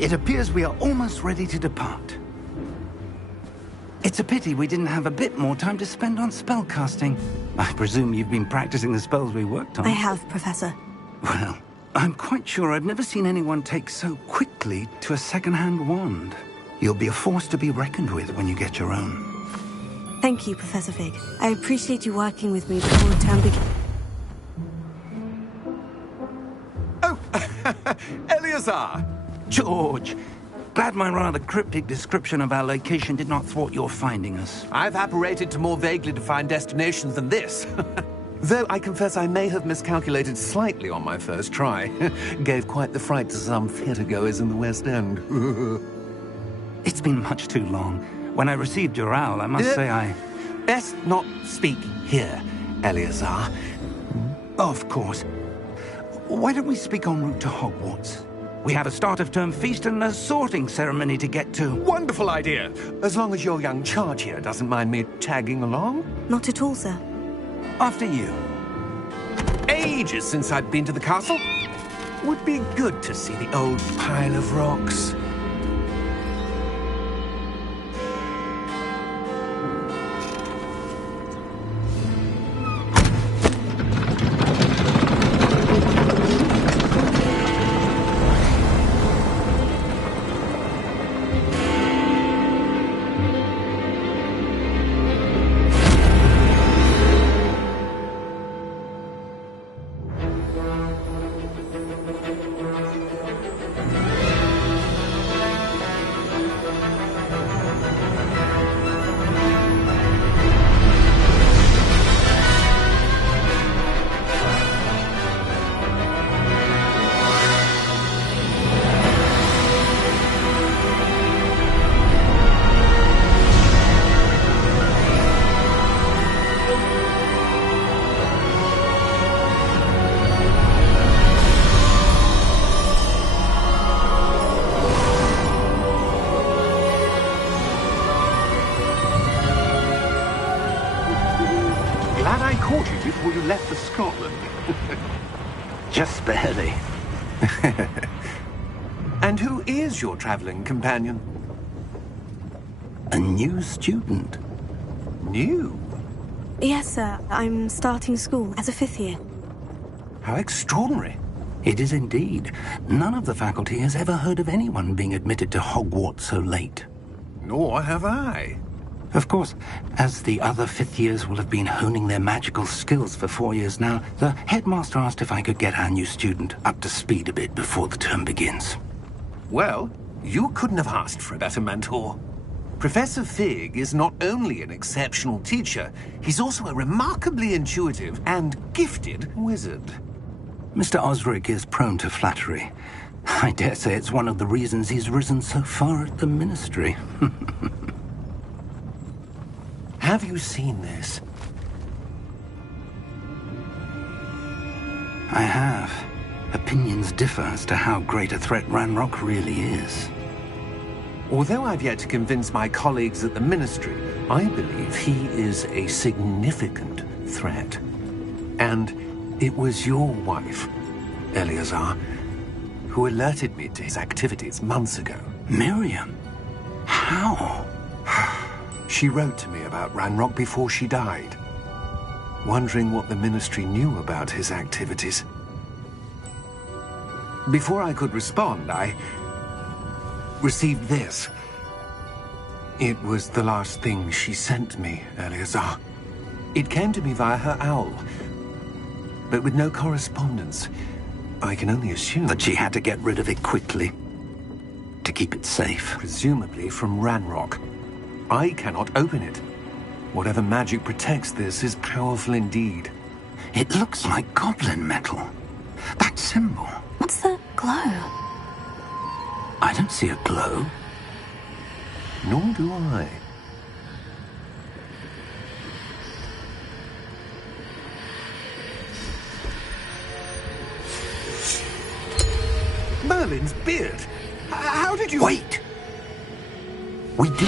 It appears we are almost ready to depart. It's a pity we didn't have a bit more time to spend on spellcasting. I presume you've been practicing the spells we worked on. I have, Professor. Well, I'm quite sure I've never seen anyone take so quickly to a second-hand wand. You'll be a force to be reckoned with when you get your own. Thank you, Professor Fig. I appreciate you working with me before the term begins. Oh, Eleazar! George, glad my rather cryptic description of our location did not thwart your finding us. I've apparated to more vaguely defined destinations than this. Though I confess I may have miscalculated slightly on my first try. Gave quite the fright to some theatre-goers in the West End. It's been much too long. When I received your owl, I must say I... Best not speak here, Eleazar. Of course. Why don't we speak en route to Hogwarts? We have a start-of-term feast and a sorting ceremony to get to. Wonderful idea! As long as your young charge here doesn't mind me tagging along. Not at all, sir. After you. Ages since I've been to the castle. Would be good to see the old pile of rocks. Glad I caught you before you left for Scotland. Just barely. And who is your traveling companion? A new student. New? Yes, sir. I'm starting school as a 5th year. How extraordinary. It is indeed. None of the faculty has ever heard of anyone being admitted to Hogwarts so late. Nor have I. Of course, as the other 5th years will have been honing their magical skills for 4 years now, the headmaster asked if I could get our new student up to speed a bit before the term begins. Well, you couldn't have asked for a better mentor. Professor Fig is not only an exceptional teacher, he's also a remarkably intuitive and gifted wizard. Mr. Osric is prone to flattery. I dare say it's one of the reasons he's risen so far at the ministry. Have you seen this? I have. Opinions differ as to how great a threat Ranrock really is. Although I've yet to convince my colleagues at the Ministry, I believe he is a significant threat. And it was your wife, Eleazar, who alerted me to his activities months ago. Miriam? How? She wrote to me about Ranrock before she died, wondering what the Ministry knew about his activities. Before I could respond, I received this. It was the last thing she sent me, Eleazar. It came to me via her owl, but with no correspondence. I can only assume that she had to get rid of it quickly, to keep it safe. Presumably from Ranrock. I cannot open it. Whatever magic protects this is powerful indeed. It looks like goblin metal. That symbol. What's the glow? I don't see a glow. Nor do I. Merlin's beard. How did you... Wait! We do...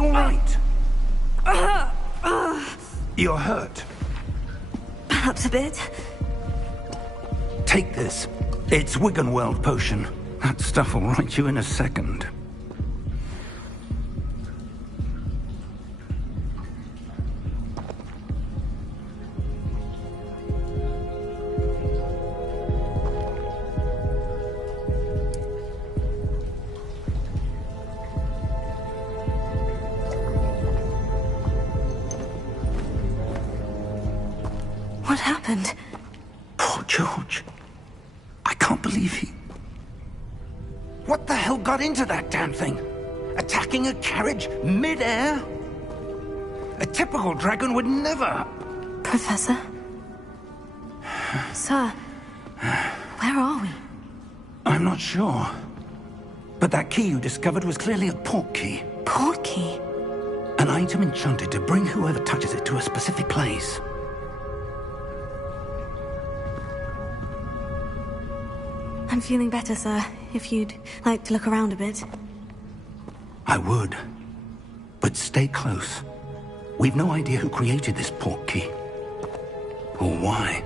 you all right? You're hurt. Perhaps a bit. Take this. It's Wiggenweld potion. That stuff will right you in a second. What happened? Poor George. I can't believe he... What the hell got into that damn thing? Attacking a carriage mid-air? A typical dragon would never... Professor? Sir, where are we? I'm not sure. But that key you discovered was clearly a port key. Port key? An item enchanted to bring whoever touches it to a specific place. I'm feeling better, sir. If you'd like to look around a bit. I would. But stay close. We've no idea who created this port key. Or why.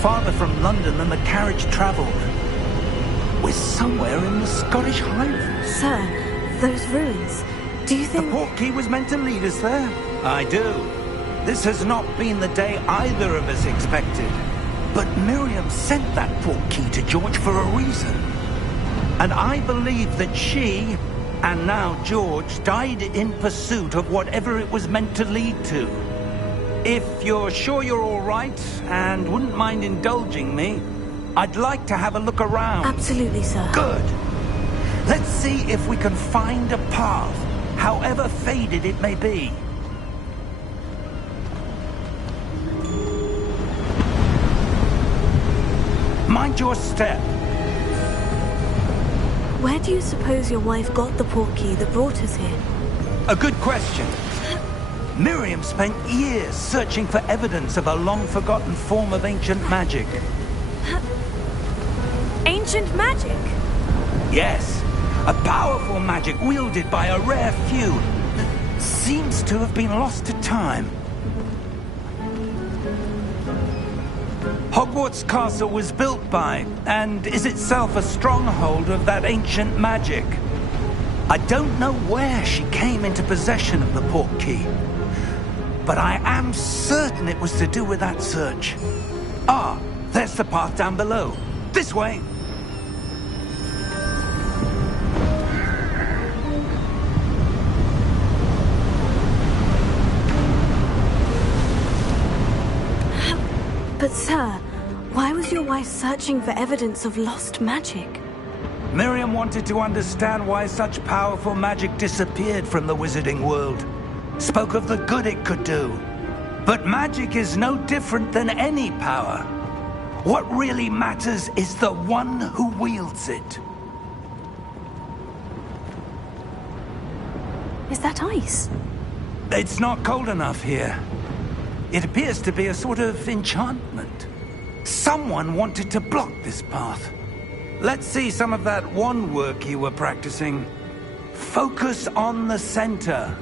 Farther from London than the carriage travelled. We're somewhere in the Scottish Highlands. Sir, those ruins, do you think... The port key was meant to lead us there? I do. This has not been the day either of us expected. But Miriam sent that port key to George for a reason. And I believe that she, and now George, died in pursuit of whatever it was meant to lead to. If you're sure you're all right, and wouldn't mind indulging me, I'd like to have a look around. Absolutely, sir. Good. Let's see if we can find a path, however faded it may be. Mind your step. Where do you suppose your wife got the port key that brought us here? A good question. Miriam spent years searching for evidence of a long-forgotten form of ancient magic. Ancient magic? Yes, a powerful magic wielded by a rare few that seems to have been lost to time. Hogwarts Castle was built by, and is itself a stronghold of that ancient magic. I don't know where she came into possession of the port key, but I am certain it was to do with that search. Ah, there's the path down below. This way. But sir, why was your wife searching for evidence of lost magic? Miriam wanted to understand why such powerful magic disappeared from the wizarding world. Spoke of the good it could do. But magic is no different than any power. What really matters is the one who wields it. Is that ice? It's not cold enough here. It appears to be a sort of enchantment. Someone wanted to block this path. Let's see some of that wand work you were practicing. Focus on the center.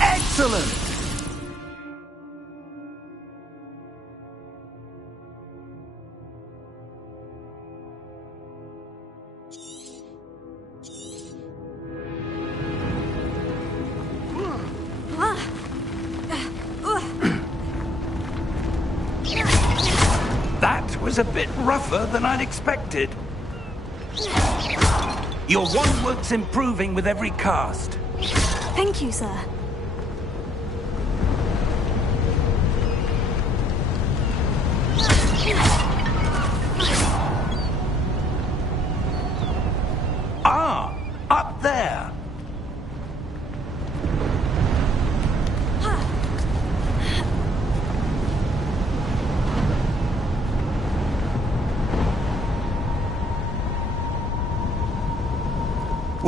Excellent! That was a bit rougher than I'd expected. Your wand work's improving with every cast. Thank you, sir.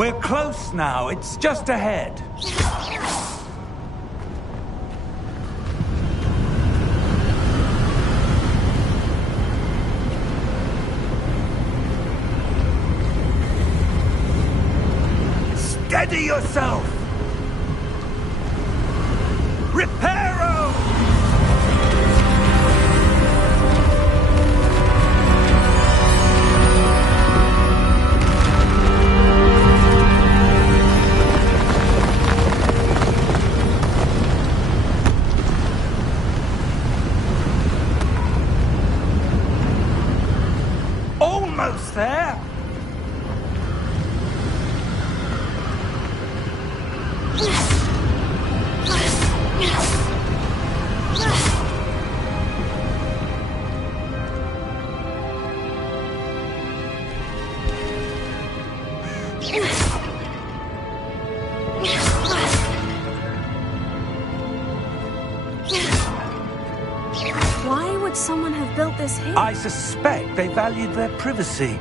We're close now. It's just ahead. Steady yourself! Reparo! Almost there! Why would someone have built this here? I suspect they valued their privacy.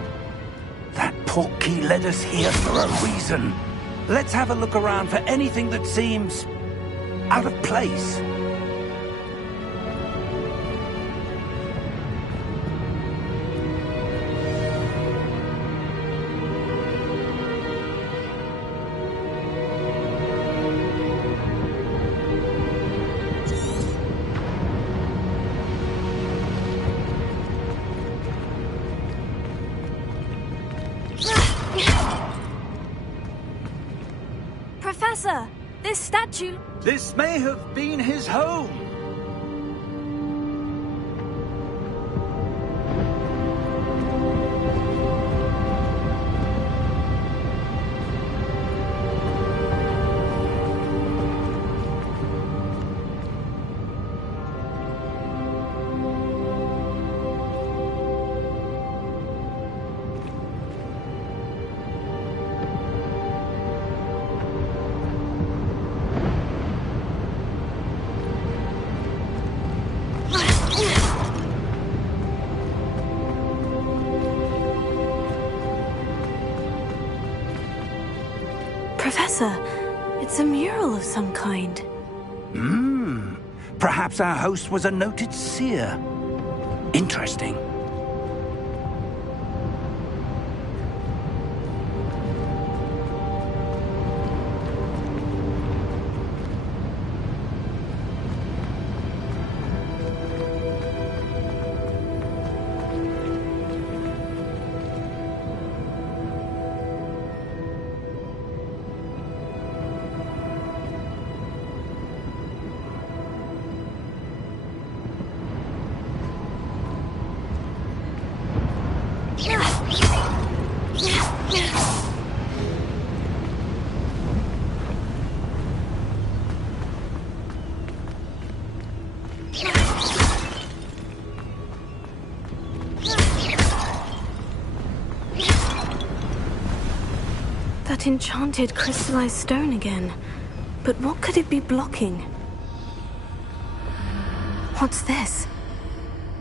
That portkey led us here for a reason. Let's have a look around for anything that seems out of place. Professor, this statue... This may have been his home. Professor, it's a mural of some kind. Perhaps our host was a noted seer. Interesting. That enchanted crystallized stone again. But what could it be blocking? What's this?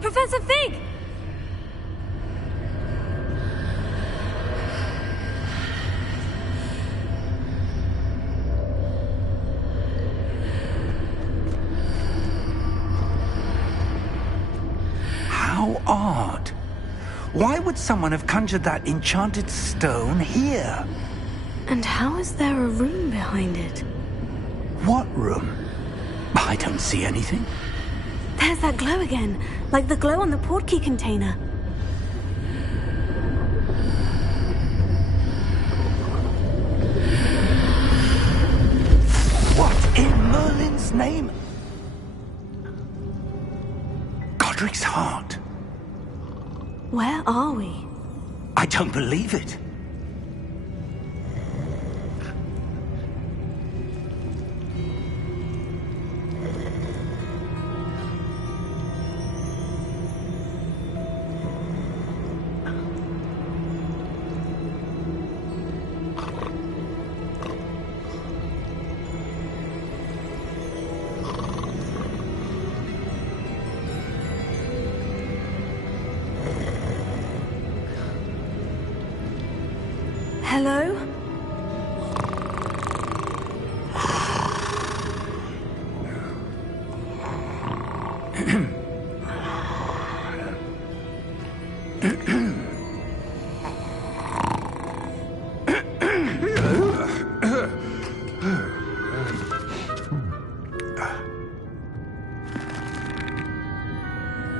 Professor Fig! How odd. Why would someone have conjured that enchanted stone here? And how is there a room behind it? What room? I don't see anything. There's that glow again, like the glow on the portkey container. What in Merlin's name? Godric's heart. Where are we? I don't believe it. Hello?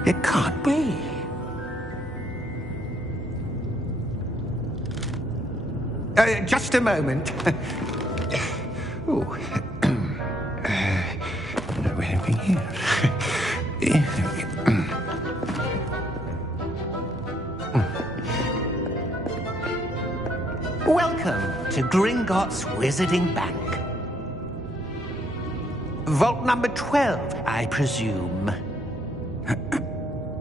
It can't be. Just a moment. Oh. Anything here? Welcome to Gringotts Wizarding Bank. Vault number 12, I presume.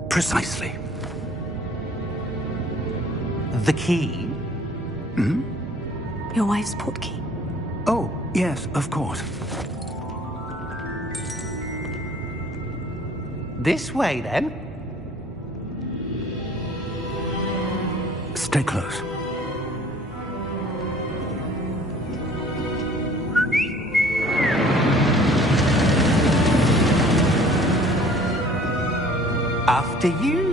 Precisely. The key? Hmm? Your wife's portkey. Oh, yes, of course. This way, then. Stay close. After you.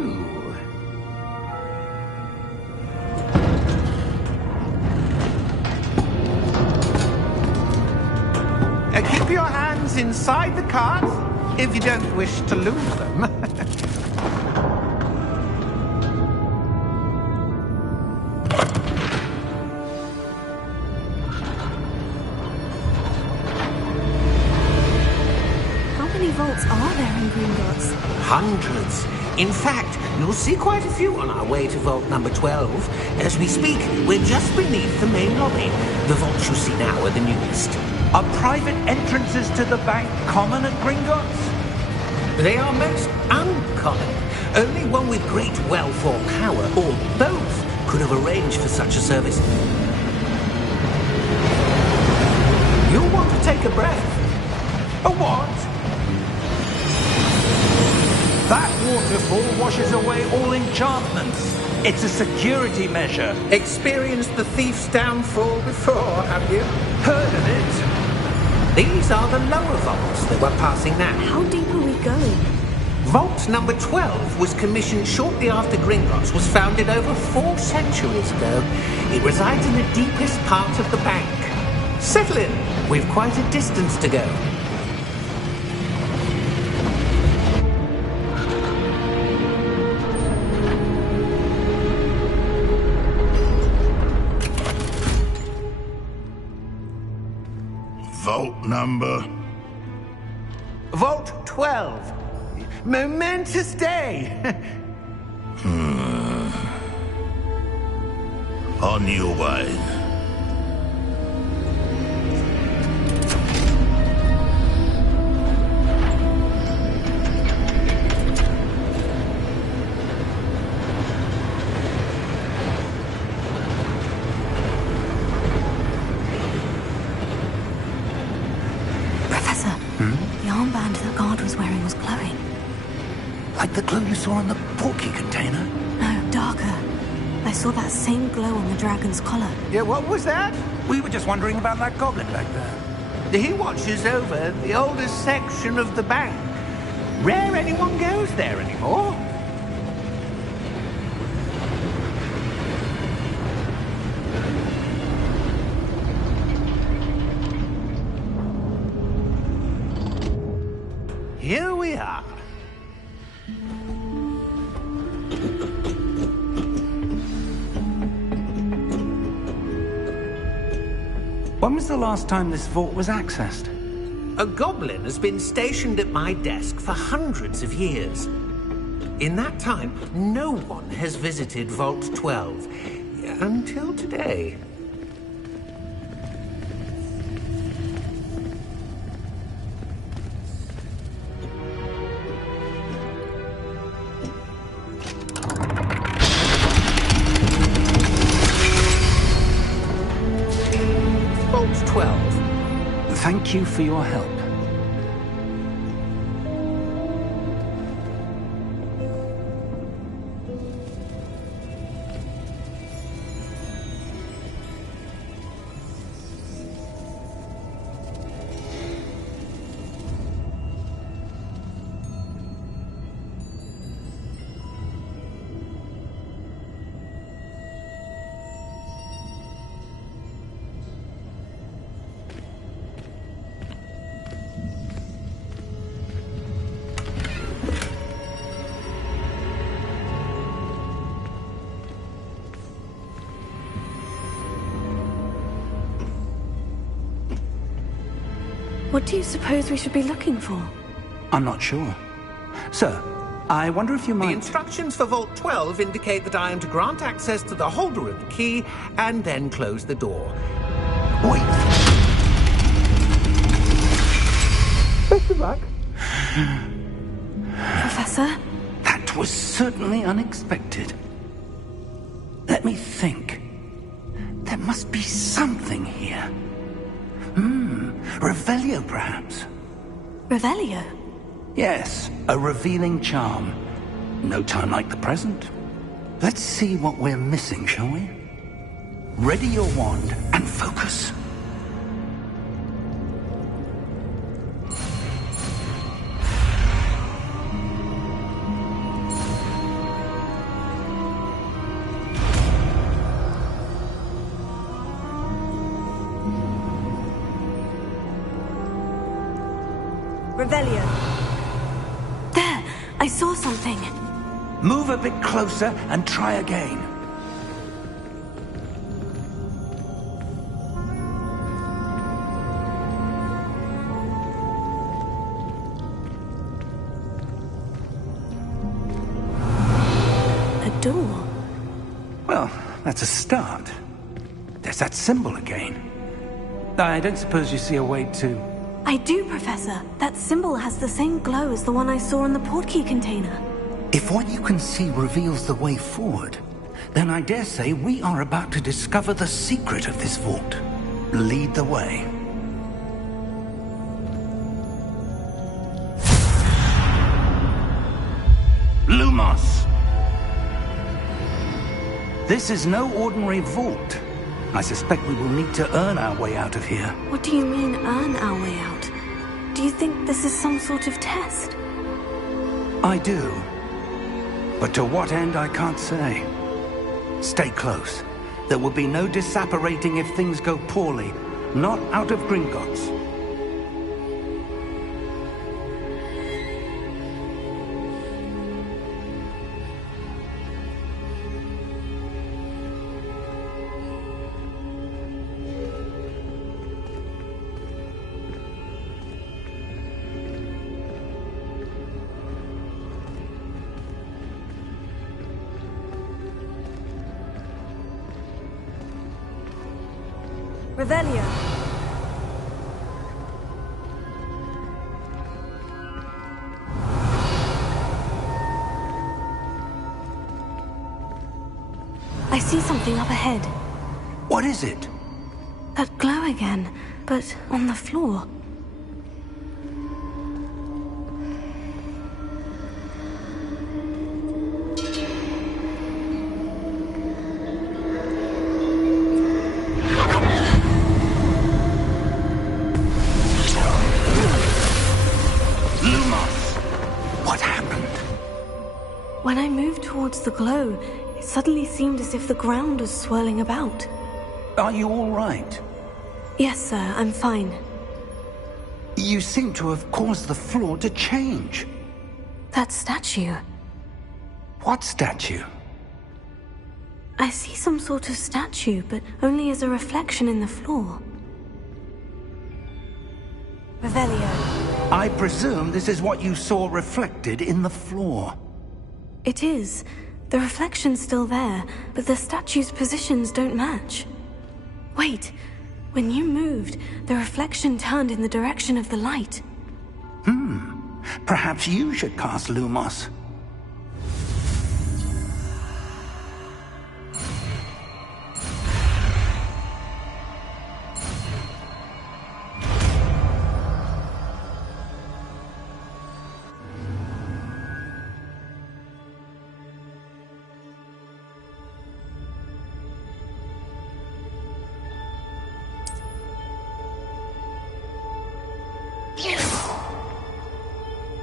Keep your hands inside the cart if you don't wish to lose them. How many vaults are there in Gringotts? Hundreds. In fact, you'll see quite a few on our way to vault number 12. As we speak, we're just beneath the main lobby. The vaults you see now are the newest. Are private entrances to the bank common at Gringotts? They are most uncommon. Only one with great wealth or power, or both, could have arranged for such a service. You'll want to take a breath. A what? That waterfall washes away all enchantments. It's a security measure. Experienced the thief's downfall before, have you? Heard of it? These are the lower vaults that we're passing now. How deep are we going? Vault number 12 was commissioned shortly after Gringotts was founded over 4 centuries ago. It resides in the deepest part of the bank. Settle in. We've quite a distance to go. Vault number? Vault 12. Momentous day. On your way. Professor, the armband the guard was wearing was glowing. Like the glow you saw in the portkey container? No, darker. I saw that same glow on the dragon's collar. Yeah, what was that? We were just wondering about that goblin back there. He watches over the oldest section of the bank. Rare anyone goes there anymore. Here we are. When was the last time this vault was accessed? A goblin has been stationed at my desk for hundreds of years. In that time, no one has visited Vault 12. Until today. Vault 12. Thank you for your help. What do you suppose we should be looking for? I'm not sure. Sir, I wonder if you The might... instructions for Vault 12 indicate that I am to grant access to the holder of the key and then close the door. Wait! Best of luck. Professor? That was certainly unexpected. Let me think. There must be something here. Revelio, perhaps? Revelio? Yes, a revealing charm. No time like the present. Let's see what we're missing, shall we? Ready your wand and focus. Revelio. There! I saw something. Move a bit closer and try again. A door. Well, that's a start. There's that symbol again. I don't suppose you see a way to... I do, Professor. That symbol has the same glow as the one I saw in the portkey container. If what you can see reveals the way forward, then I dare say we are about to discover the secret of this vault. Lead the way. Lumos! This is no ordinary vault. I suspect we will need to earn our way out of here. What do you mean, earn our way out? Do you think this is some sort of test? I do. But to what end, I can't say. Stay close. There will be no disapparating if things go poorly. Not out of Gringotts. Revelio. I see something up ahead. What is it? That glow again, but on the floor. When I moved towards the glow, it suddenly seemed as if the ground was swirling about. Are you all right? Yes, sir, I'm fine. You seem to have caused the floor to change. That statue. What statue? I see some sort of statue, but only as a reflection in the floor. Revelio. I presume this is what you saw reflected in the floor. It is. The reflection's still there, but the statue's positions don't match. Wait. When you moved, the reflection turned in the direction of the light. Perhaps you should cast Lumos.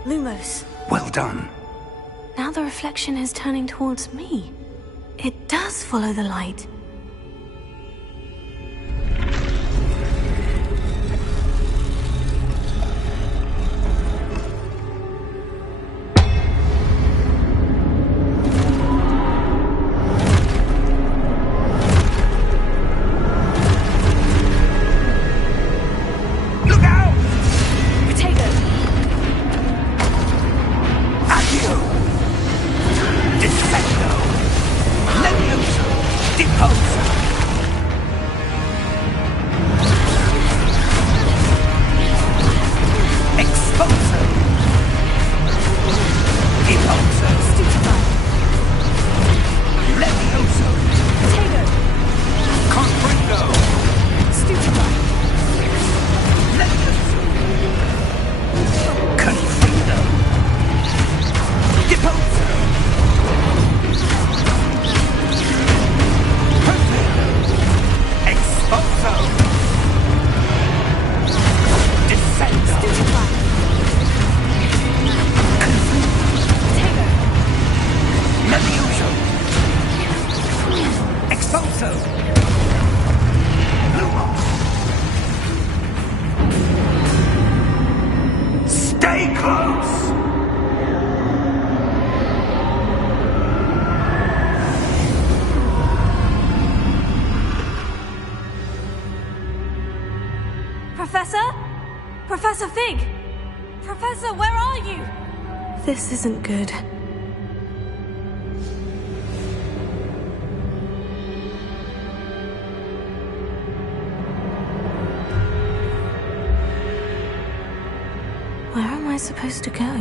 Lumos. Well done. Now the reflection is turning towards me. It does follow the light. Look out! Lumos. Professor? Professor Fig! Professor, where are you? This isn't good. Where am I supposed to go?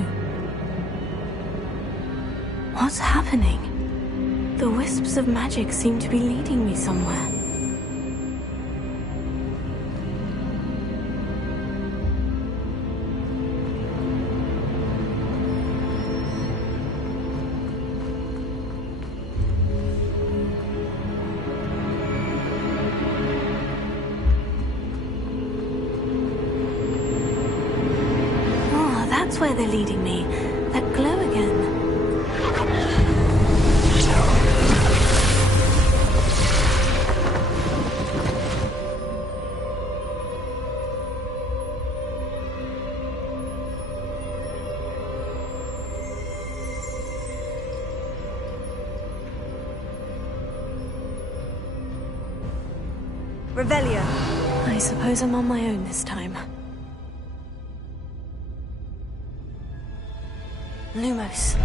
What's happening? The wisps of magic seem to be leading me somewhere. That's where they're leading me. That glow again. Revelio. I suppose I'm on my own this time. Lumos.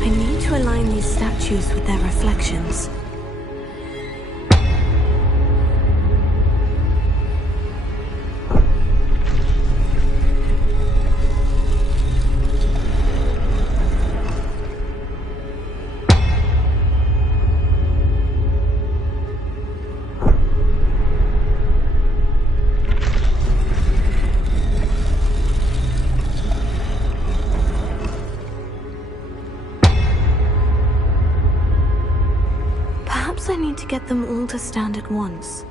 I need to align these statues with their reflections. I need to get them all to stand at once.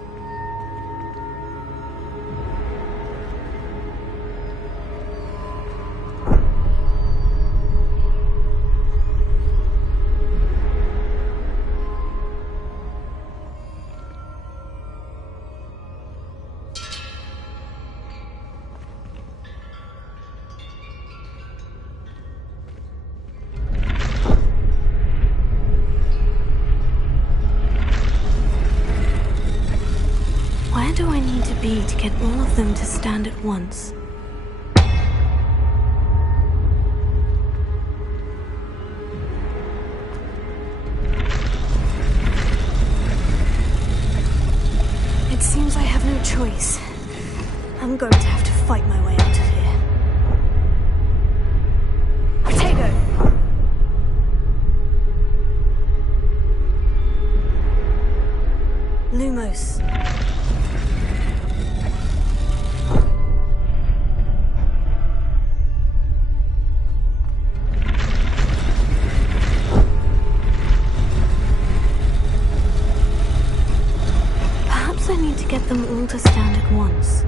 Where do I need to be to get all of them to stand at once? It seems I have no choice. I'm going to have to fight my way out of here. Protego! Lumos. I need to get them all to stand at once.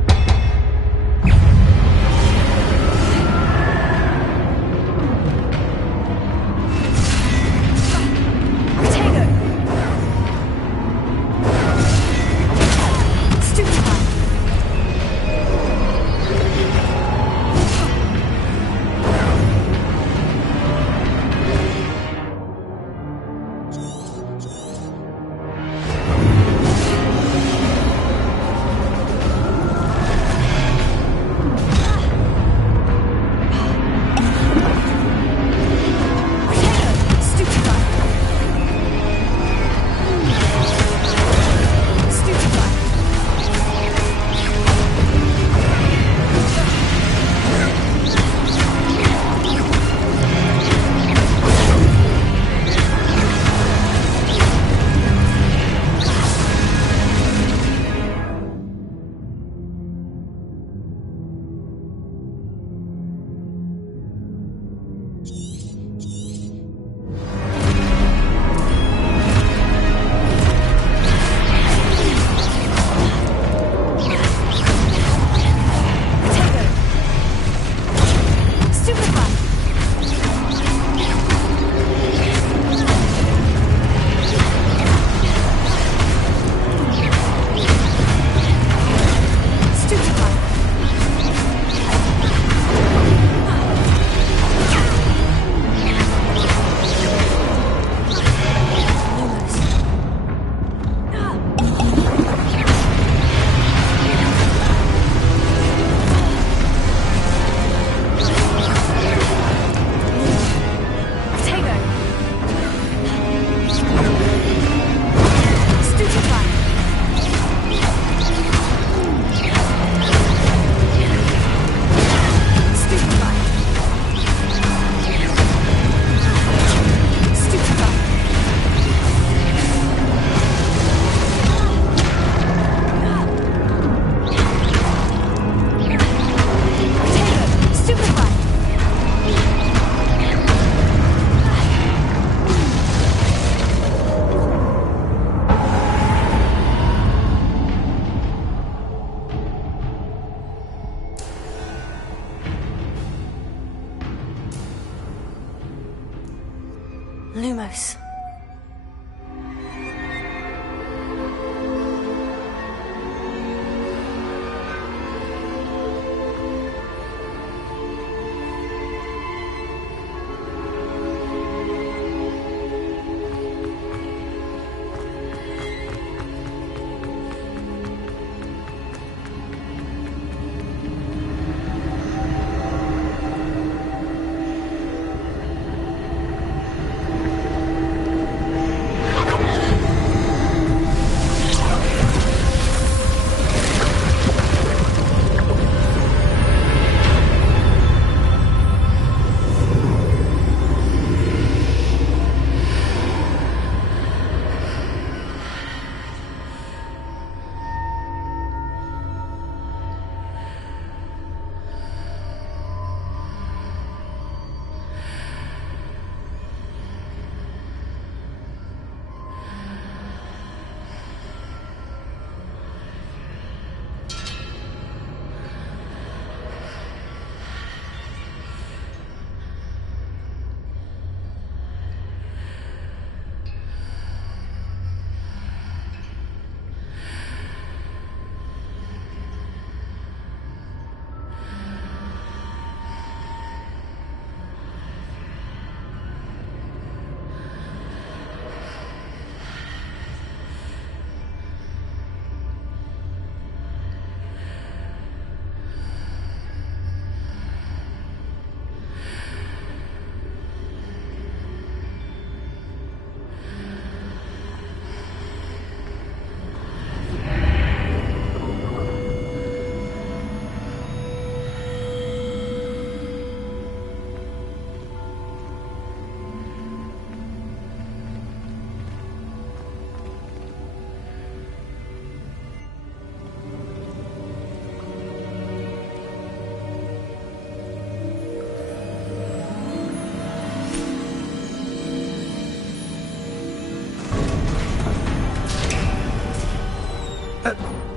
close.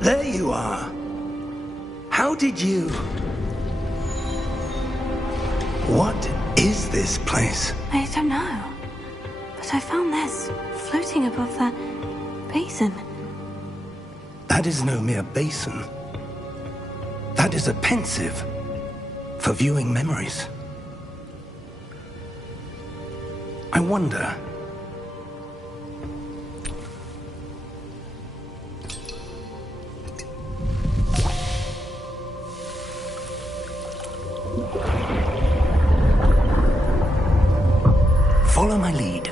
There you are. How did you... What is this place? I don't know. But I found this floating above that basin. That is no mere basin. That is a pensive for viewing memories. I wonder... Follow my lead.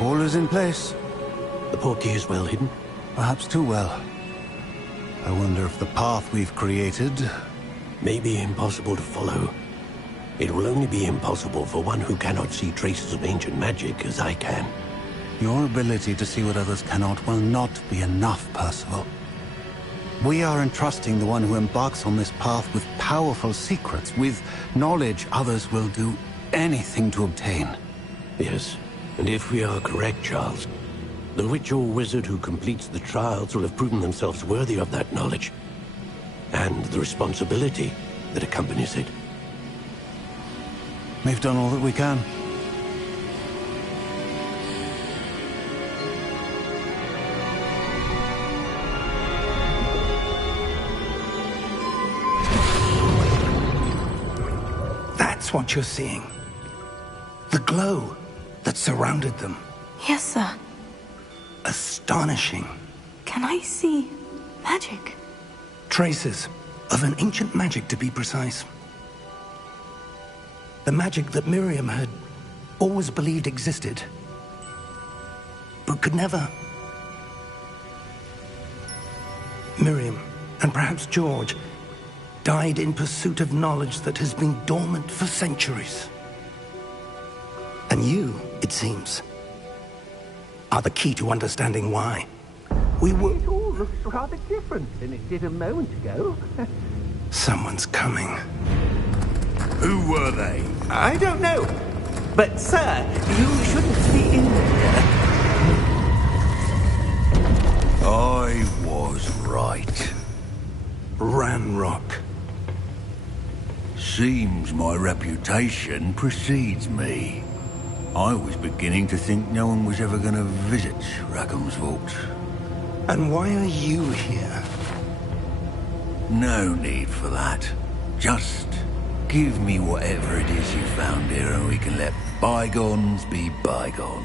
All is in place. The portkey is well hidden. Perhaps too well. I wonder if the path we've created... May be impossible to follow. It will only be impossible for one who cannot see traces of ancient magic as I can. Your ability to see what others cannot will not be enough, Percival. We are entrusting the one who embarks on this path with powerful secrets, with knowledge others will do anything to obtain. Yes, and if we are correct, Charles, the witch or wizard who completes the trials will have proven themselves worthy of that knowledge, and the responsibility that accompanies it. We've done all that we can. That's what you're seeing. The glow that surrounded them. Yes, sir. Astonishing. Can I see magic? Traces of an ancient magic, to be precise. The magic that Miriam had always believed existed, but could never. Miriam, and perhaps George, died in pursuit of knowledge that has been dormant for centuries. And you, it seems, are the key to understanding why. We were all looks rather different than it did a moment ago. Someone's coming. Who were they? I don't know. But, sir, you shouldn't be in here. I was right. Ranrock. Seems my reputation precedes me. I was beginning to think no one was ever going to visit Rackham's vault. And why are you here? No need for that. Just give me whatever it is you found here and we can let bygones be bygones.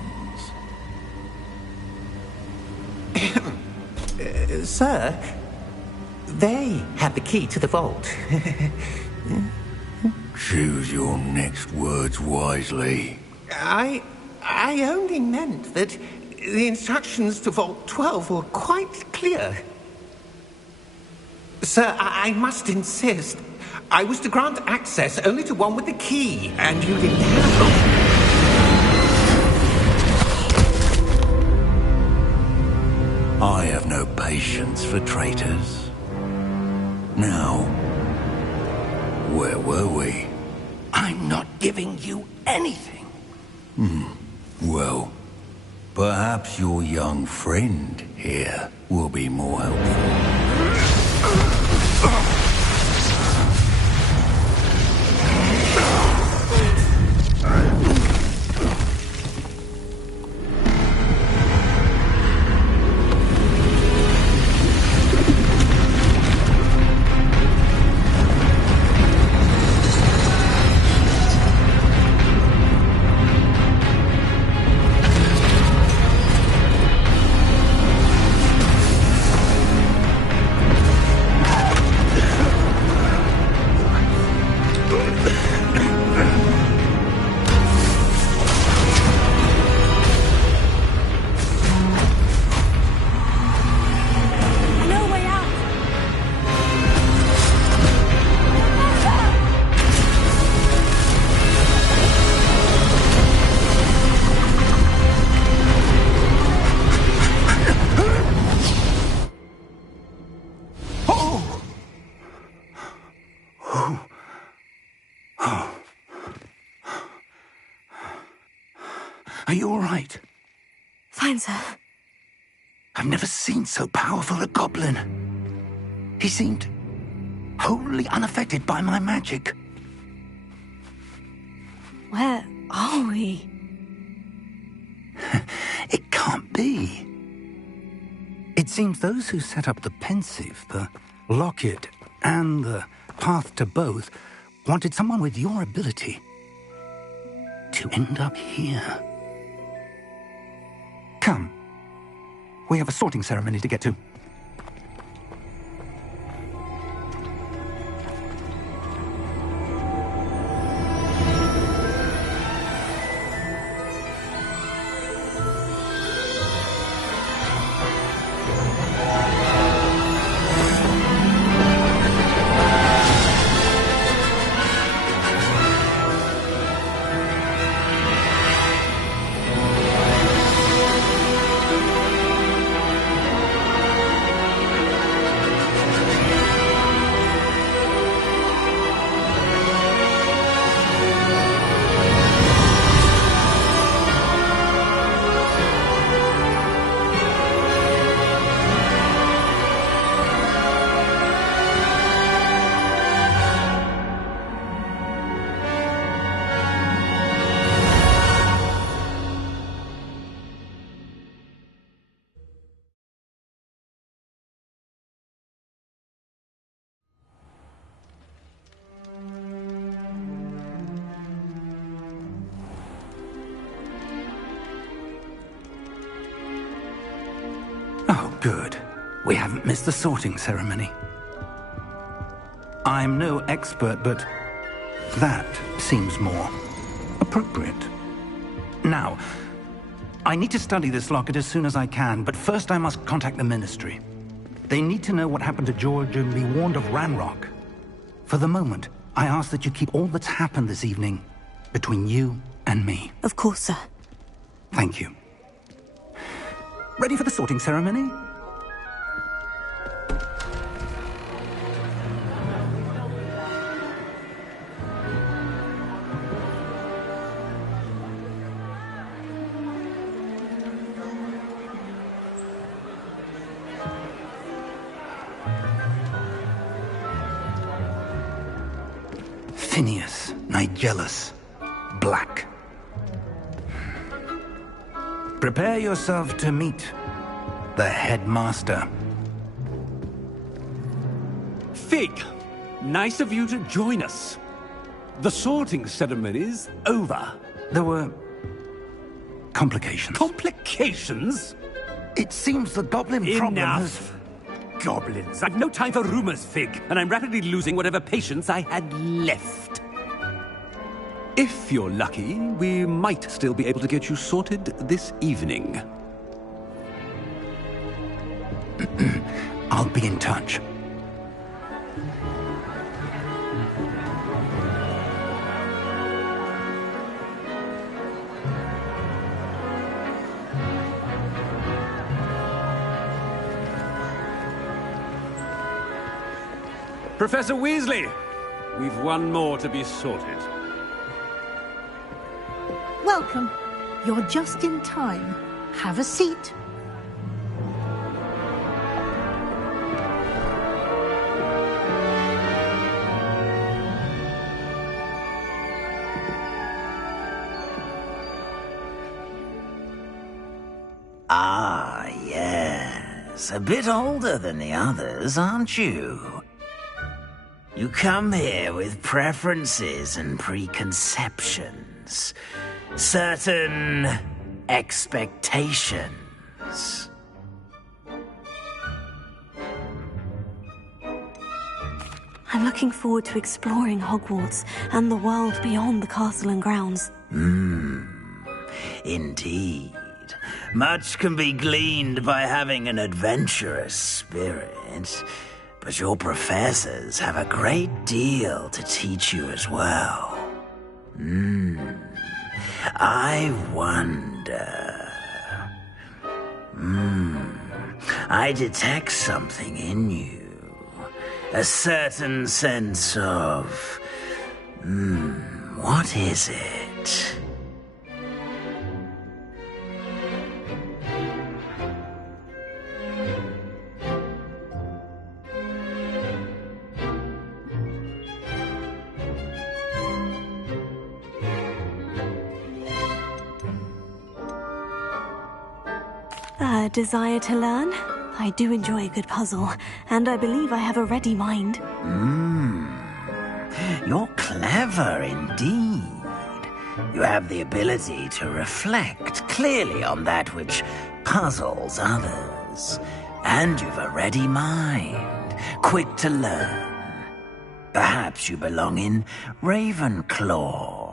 Sir, they have the key to the vault. Choose your next words wisely. I only meant that the instructions to Vault 12 were quite clear. Sir, I must insist. I was to grant access only to one with the key, and you didn't have I have no patience for traitors. Now, where were we? I'm not giving you anything. Well, perhaps your young friend here will be more helpful. Are you all right? Fine, sir. I've never seen so powerful a goblin. He seemed wholly unaffected by my magic. Where are we? It can't be. It seems those who set up the pensive, the locket, and the path to both wanted someone with your ability to end up here. Come. We have a sorting ceremony to get to. Oh, good. We haven't missed the sorting ceremony. I'm no expert, but that seems more appropriate. Now, I need to study this locket as soon as I can, but first I must contact the Ministry. They need to know what happened to George and be warned of Ranrock. For the moment, I ask that you keep all that's happened this evening between you and me. Of course, sir. Thank you. Ready for the sorting ceremony? Phineas, Nigellus, Black. Prepare yourself to meet the headmaster. Fig, nice of you to join us. The sorting ceremony's over. There were complications. Complications? It seems the goblin problem has... Enough. Goblins. I've no time for rumors, Fig, and I'm rapidly losing whatever patience I had left. If you're lucky, we might still be able to get you sorted this evening. I'll be in touch. Professor Weasley, we've one more to be sorted. Welcome. You're just in time. Have a seat. Ah, yes. A bit older than the others, aren't you? You come here with preferences and preconceptions. Certain expectations. I'm looking forward to exploring Hogwarts and the world beyond the castle and grounds. Indeed. Much can be gleaned by having an adventurous spirit. But your professors have a great deal to teach you as well. I wonder... I detect something in you. A certain sense of... what is it? A desire to learn? I do enjoy a good puzzle, and I believe I have a ready mind. You're clever indeed. You have the ability to reflect clearly on that which puzzles others. And you've a ready mind, quick to learn. Perhaps you belong in Ravenclaw.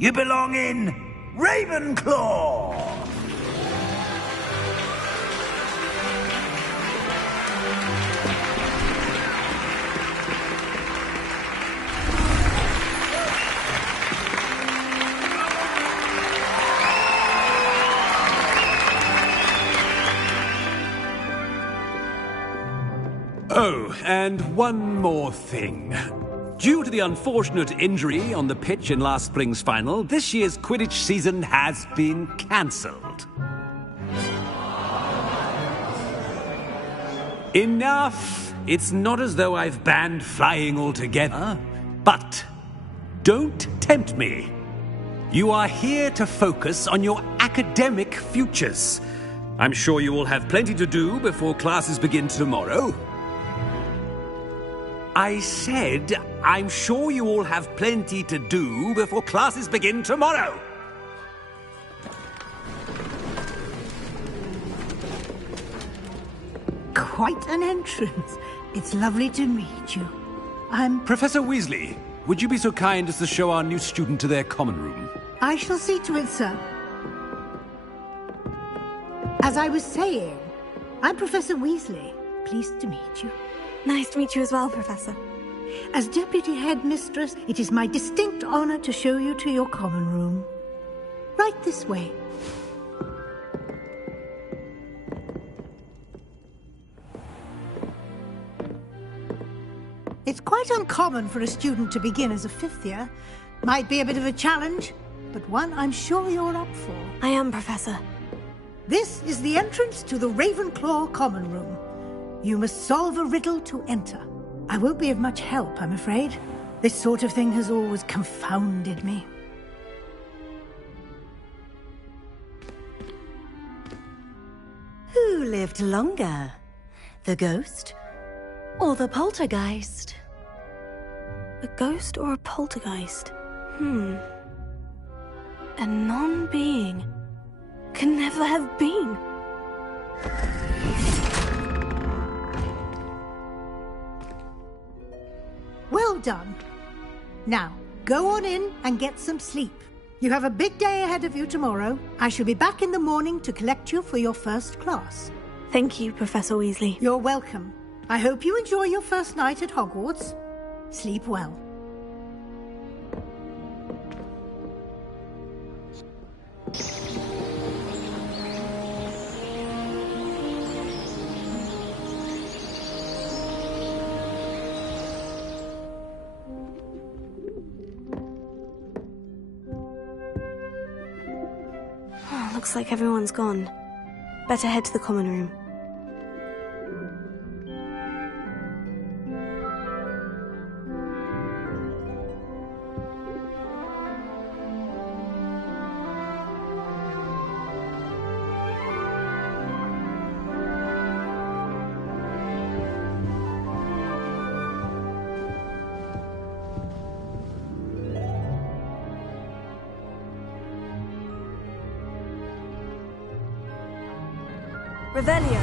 You belong in Ravenclaw! Oh, and one more thing. Due to the unfortunate injury on the pitch in last spring's final, this year's Quidditch season has been cancelled. Enough! It's not as though I've banned flying altogether, but don't tempt me. You are here to focus on your academic futures. I'm sure you will have plenty to do before classes begin tomorrow. I said, I'm sure you all have plenty to do before classes begin tomorrow. Quite an entrance. It's lovely to meet you. I'm... Professor Weasley, would you be so kind as to show our new student to their common room? I shall see to it, sir. As I was saying, I'm Professor Weasley. Pleased to meet you. Nice to meet you as well, Professor. As Deputy Headmistress, it is my distinct honor to show you to your common room. Right this way. It's It's quite uncommon for a student to begin as a fifth year. Might be a bit of a challenge, but one I'm sure you're up for. I am, Professor. This is the entrance to the Ravenclaw Common Room. You must solve a riddle to enter. I won't be of much help, I'm afraid. This sort of thing has always confounded me. Who lived longer? The ghost or the poltergeist? A ghost or a poltergeist? A non-being can never have been. Well done. Now, go on in and get some sleep. You have a big day ahead of you tomorrow. I shall be back in the morning to collect you for your first class. Thank you, Professor Weasley. You're welcome. I hope you enjoy your first night at Hogwarts. Sleep well. Looks like everyone's gone. Better head to the common room. Revelio.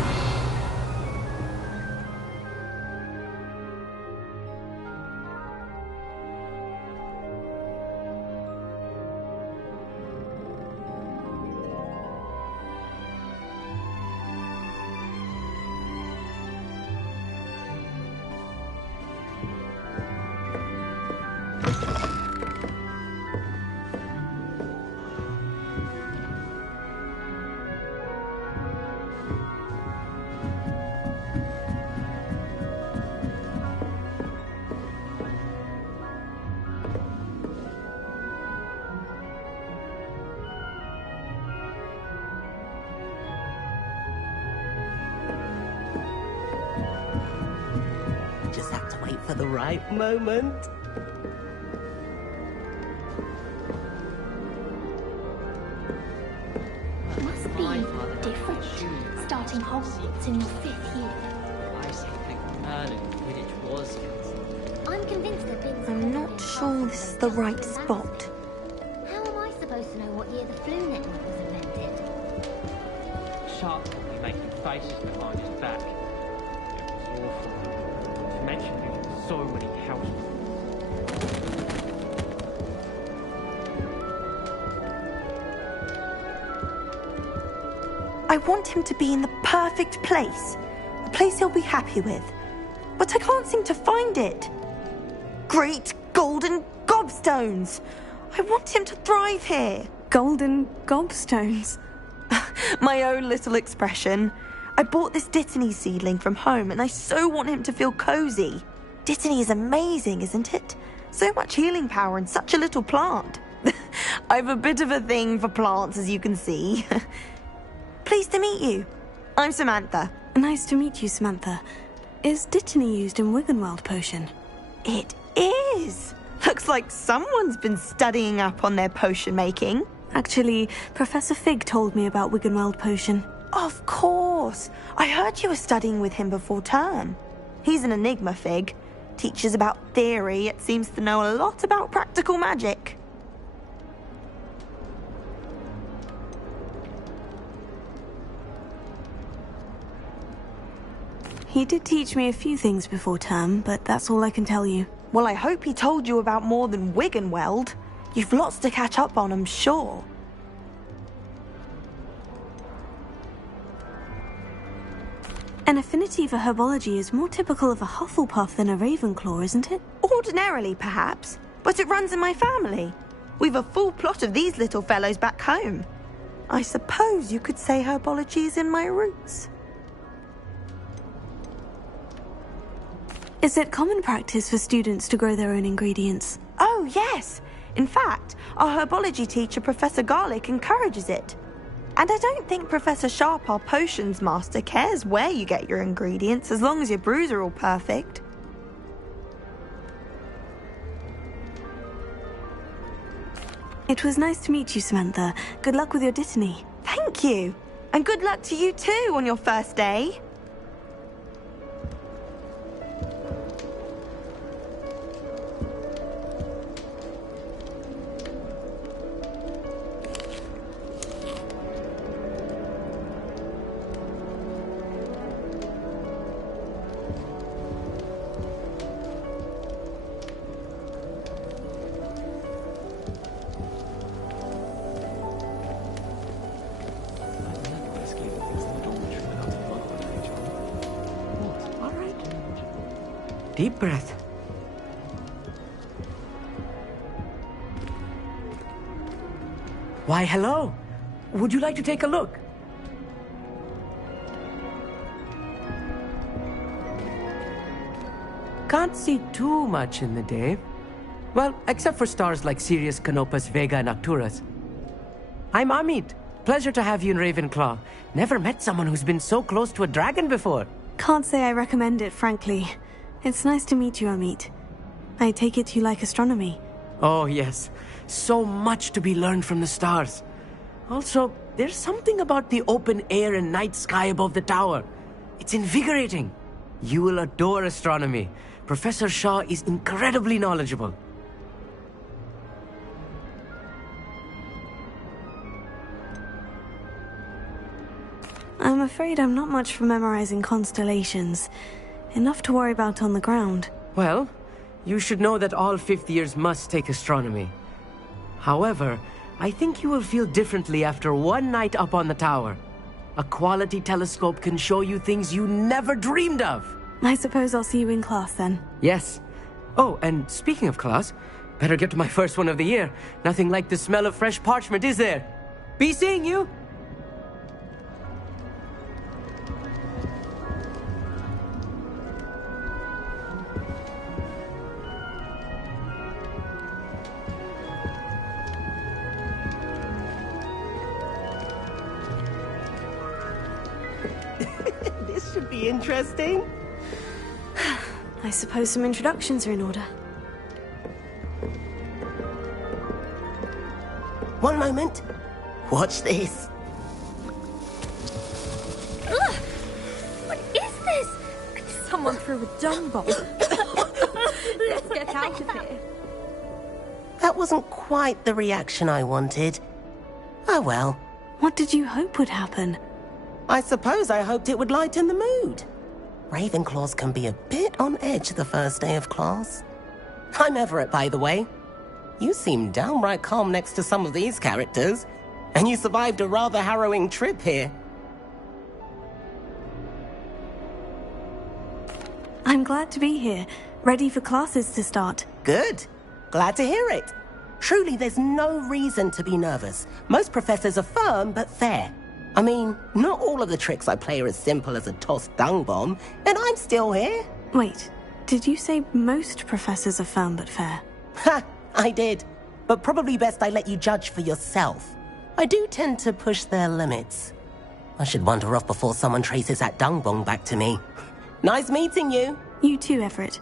Just have to wait for the right moment. Must be different, starting Hogwarts in your 5th year. I say Merlin Quidditch was. I'm convinced they've been... I'm not sure this is the right spot. How am I supposed to know what year the flu network was invented? Sharp will be making faces behind his back. It was awful. To mention losing so many houses. I want him to be in the perfect place. A place he'll be happy with. But I can't seem to find it. Great golden gobstones! I want him to thrive here. Golden gobstones? My own little expression. I bought this Dittany seedling from home and I so want him to feel cozy. Dittany is amazing, isn't it? So much healing power in such a little plant. I've a bit of a thing for plants, as you can see. Pleased to meet you. I'm Samantha. Nice to meet you, Samantha. Is Dittany used in Wiggenweld potion? It is. Looks like someone's been studying up on their potion making. Actually, Professor Fig told me about Wiggenweld potion. Of course. I heard you were studying with him before term. He's an enigma, Fig. Teaches about theory, yet seems to know a lot about practical magic. He did teach me a few things before term, but that's all I can tell you. Well, I hope he told you about more than Wiggenweld. You've lots to catch up on, I'm sure. An affinity for herbology is more typical of a Hufflepuff than a Ravenclaw, isn't it? Ordinarily, perhaps, but it runs in my family. We've a full plot of these little fellows back home. I suppose you could say herbology is in my roots. Is it common practice for students to grow their own ingredients? Oh, yes. In fact, our herbology teacher, Professor Garlic, encourages it. And I don't think Professor Sharp, our potions master, cares where you get your ingredients as long as your brews are all perfect. It was nice to meet you, Samantha. Good luck with your dittany. Thank you. And good luck to you too on your first day. Deep breath. Why, hello. Would you like to take a look? Can't see too much in the day. Well, except for stars like Sirius, Canopus, Vega, and Arcturus. I'm Amit. Pleasure to have you in Ravenclaw. Never met someone who's been so close to a dragon before. Can't say I recommend it, frankly. It's nice to meet you, Amit. I take it you like astronomy. Oh, yes. So much to be learned from the stars. Also, there's something about the open air and night sky above the tower. It's invigorating. You will adore astronomy. Professor Shaw is incredibly knowledgeable. I'm afraid I'm not much for memorizing constellations. Enough to worry about on the ground. Well, you should know that all fifth years must take astronomy. However, I think you will feel differently after one night up on the tower. A quality telescope can show you things you never dreamed of. I suppose I'll see you in class then. Yes. Oh, and speaking of class, better get to my first one of the year. Nothing like the smell of fresh parchment, is there? Be seeing you! This should be interesting. I suppose some introductions are in order. One moment. Watch this. Ugh! What is this? Someone threw a dung bomb. Let's get out of here. That wasn't quite the reaction I wanted. Oh well. What did you hope would happen? I suppose I hoped it would lighten the mood. Ravenclaws can be a bit on edge the first day of class. I'm Everett, by the way. You seem downright calm next to some of these characters, and you survived a rather harrowing trip here. I'm glad to be here, ready for classes to start. Good. Glad to hear it. Truly, there's no reason to be nervous. Most professors are firm but fair. I mean, not all of the tricks I play are as simple as a tossed dung bomb, and I'm still here. Wait, did you say most professors are firm but fair? Ha! I did. But probably best I let you judge for yourself. I do tend to push their limits. I should wander off before someone traces that dung bomb back to me. Nice meeting you. You too, Everett.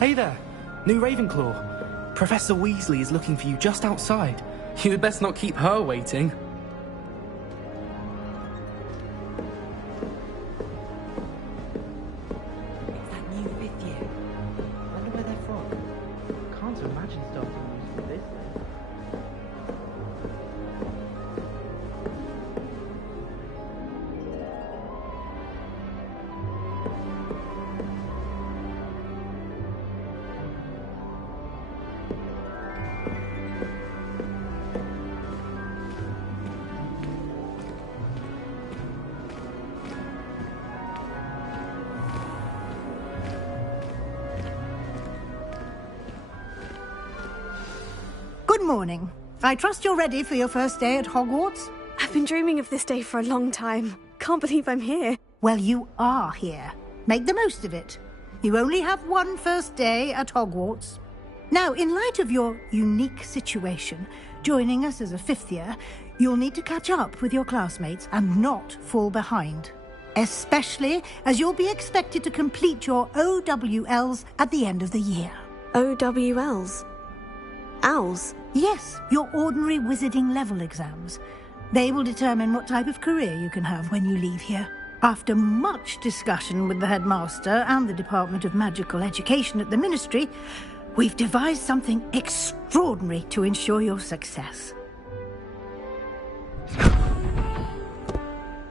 Hey there, new Ravenclaw. Professor Weasley is looking for you just outside. You'd best not keep her waiting. It's that new fifth year. Wonder where they're from. Can't imagine starting news from this then. Good morning. I trust you're ready for your first day at Hogwarts? I've been dreaming of this day for a long time. Can't believe I'm here. Well, you are here. Make the most of it. You only have one first day at Hogwarts. Now, in light of your unique situation, joining us as a fifth year, you'll need to catch up with your classmates and not fall behind. Especially as you'll be expected to complete your OWLs at the end of the year. OWLs? Owls? Yes, your ordinary wizarding level exams. They will determine what type of career you can have when you leave here. After much discussion with the headmaster and the Department of Magical Education at the Ministry, we've devised something extraordinary to ensure your success.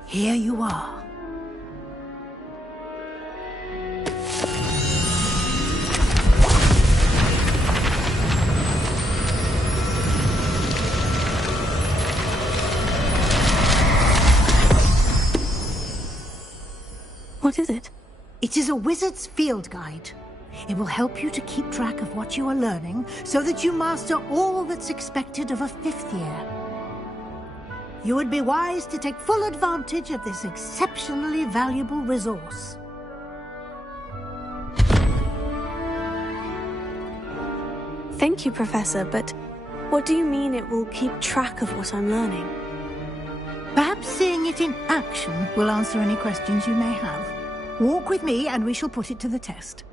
Here you are. What is it? It is a wizard's field guide. It will help you to keep track of what you are learning so that you master all that's expected of a fifth year. You would be wise to take full advantage of this exceptionally valuable resource. Thank you, Professor, but what do you mean it will keep track of what I'm learning? Perhaps seeing it in action will answer any questions you may have. Walk with me and we shall put it to the test.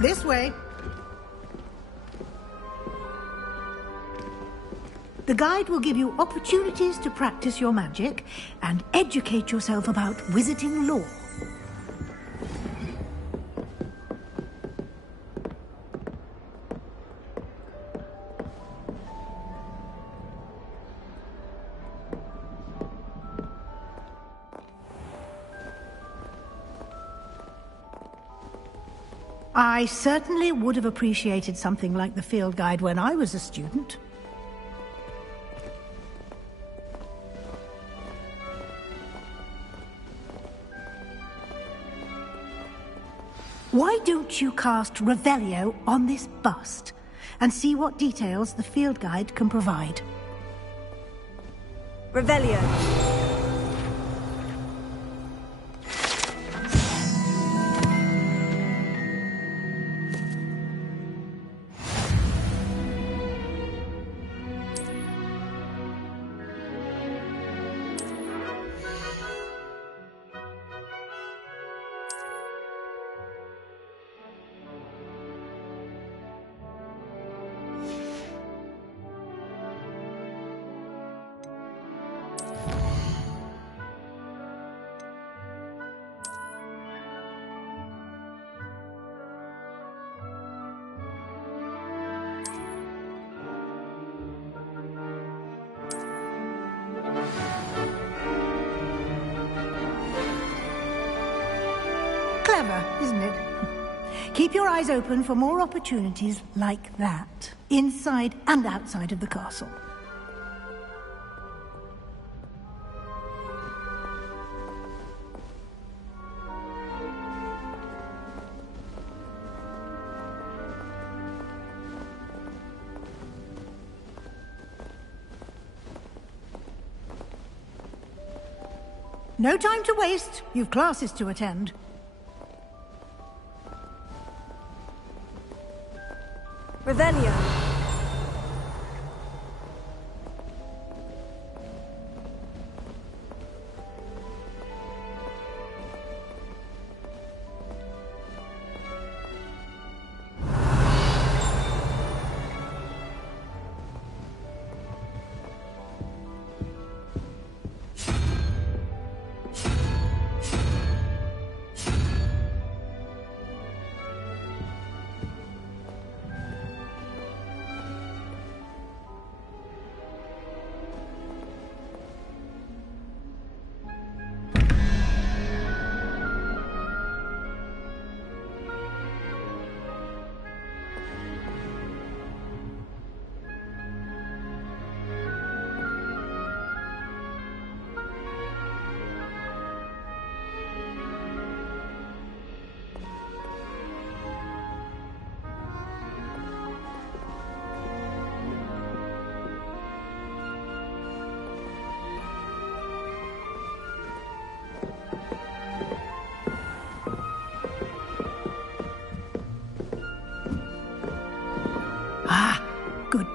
This way. The guide will give you opportunities to practice your magic and educate yourself about wizarding lore. I certainly would have appreciated something like the field guide when I was a student. Why don't you cast Revelio on this bust and see what details the field guide can provide? Revelio. Clever, isn't it? Keep your eyes open for more opportunities like that, inside and outside of the castle. No time to waste. You've classes to attend. Revelio.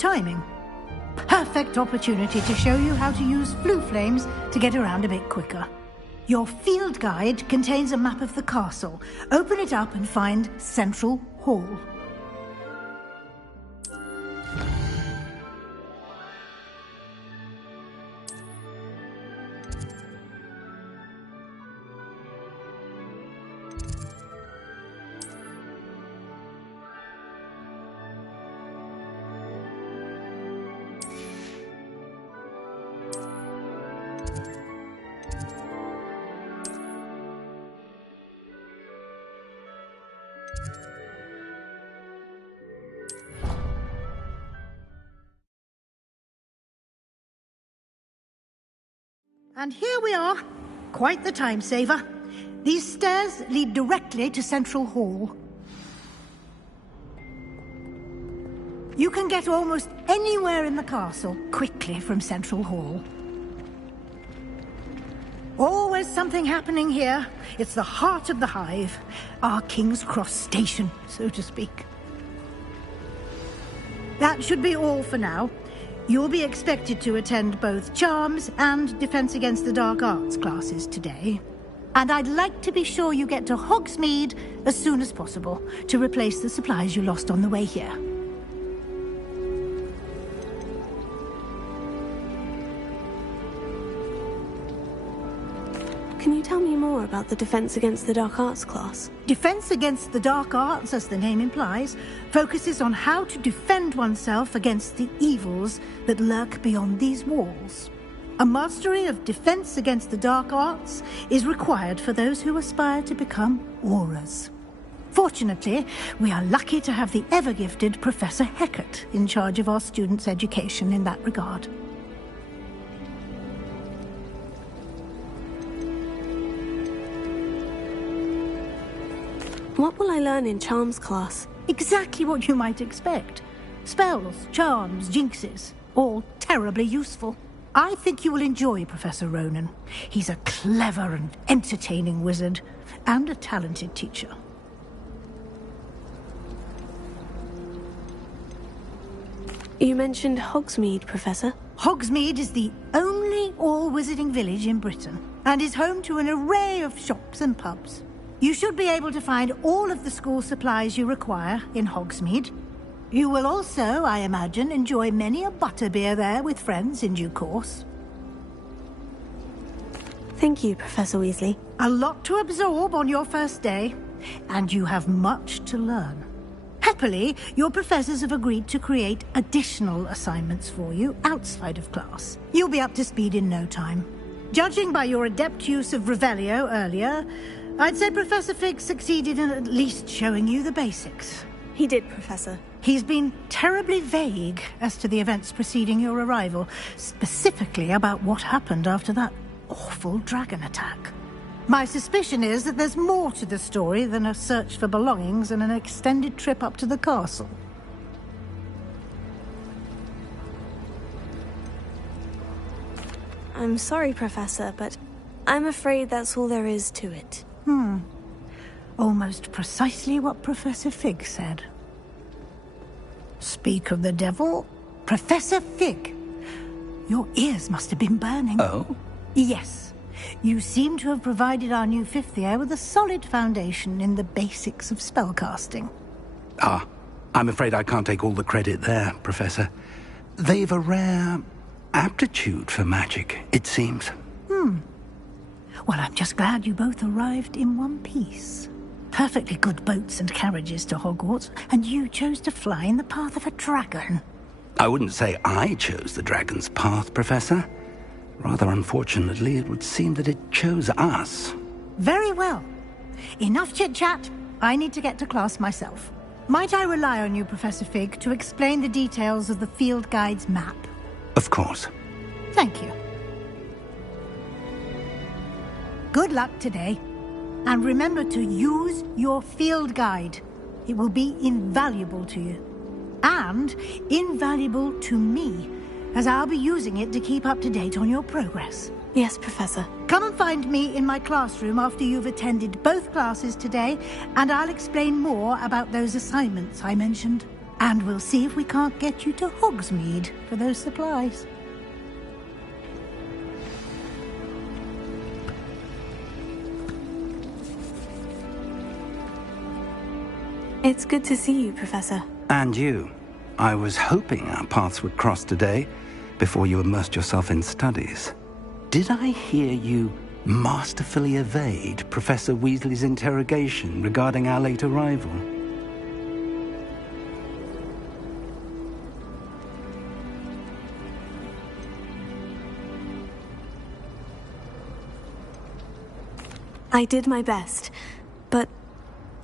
timing. Perfect opportunity to show you how to use flue flames to get around a bit quicker. Your field guide contains a map of the castle. Open it up and find Central Hall. And here we are. Quite the time saver. These stairs lead directly to Central Hall. You can get almost anywhere in the castle quickly from Central Hall. Always something happening here. It's the heart of the hive. Our King's Cross station, so to speak. That should be all for now. You'll be expected to attend both Charms and Defense Against the Dark Arts classes today. And I'd like to be sure you get to Hogsmeade as soon as possible to replace the supplies you lost on the way here. Can you tell me more about the Defense Against the Dark Arts class? Defense Against the Dark Arts, as the name implies, focuses on how to defend oneself against the evils that lurk beyond these walls. A mastery of Defense Against the Dark Arts is required for those who aspire to become Aurors. Fortunately, we are lucky to have the ever-gifted Professor Hecat in charge of our students' education in that regard. What will I learn in Charms class? Exactly what you might expect. Spells, charms, jinxes, all terribly useful. I think you will enjoy Professor Ronan. He's a clever and entertaining wizard, and a talented teacher. You mentioned Hogsmeade, Professor. Hogsmeade is the only all-wizarding village in Britain, and is home to an array of shops and pubs. You should be able to find all of the school supplies you require in Hogsmeade. You will also, I imagine, enjoy many a butterbeer there with friends in due course. Thank you, Professor Weasley. A lot to absorb on your first day, and you have much to learn. Happily, your professors have agreed to create additional assignments for you outside of class. You'll be up to speed in no time. Judging by your adept use of Revelio earlier, I'd say Professor Fig succeeded in at least showing you the basics. He did, Professor. He's been terribly vague as to the events preceding your arrival, specifically about what happened after that awful dragon attack. My suspicion is that there's more to the story than a search for belongings and an extended trip up to the castle. I'm sorry, Professor, but I'm afraid that's all there is to it. Almost precisely what Professor Fig said. Speak of the devil, Professor Fig. Your ears must have been burning. Oh? Yes. You seem to have provided our new fifth year with a solid foundation in the basics of spellcasting. Ah, I'm afraid I can't take all the credit there, Professor. They've a rare aptitude for magic, it seems. Well, I'm just glad you both arrived in one piece. Perfectly good boats and carriages to Hogwarts, and you chose to fly in the path of a dragon. I wouldn't say I chose the dragon's path, Professor. Rather unfortunately, it would seem that it chose us. Very well. Enough chit-chat. I need to get to class myself. Might I rely on you, Professor Fig, to explain the details of the field guide's map? Of course. Thank you. Good luck today. And remember to use your field guide. It will be invaluable to you. And invaluable to me, as I'll be using it to keep up to date on your progress. Yes, Professor. Come and find me in my classroom after you've attended both classes today, and I'll explain more about those assignments I mentioned. And we'll see if we can't get you to Hogsmeade for those supplies. It's good to see you, Professor. And you. I was hoping our paths would cross today, before you immersed yourself in studies. Did I hear you masterfully evade Professor Weasley's interrogation regarding our late arrival? I did my best, but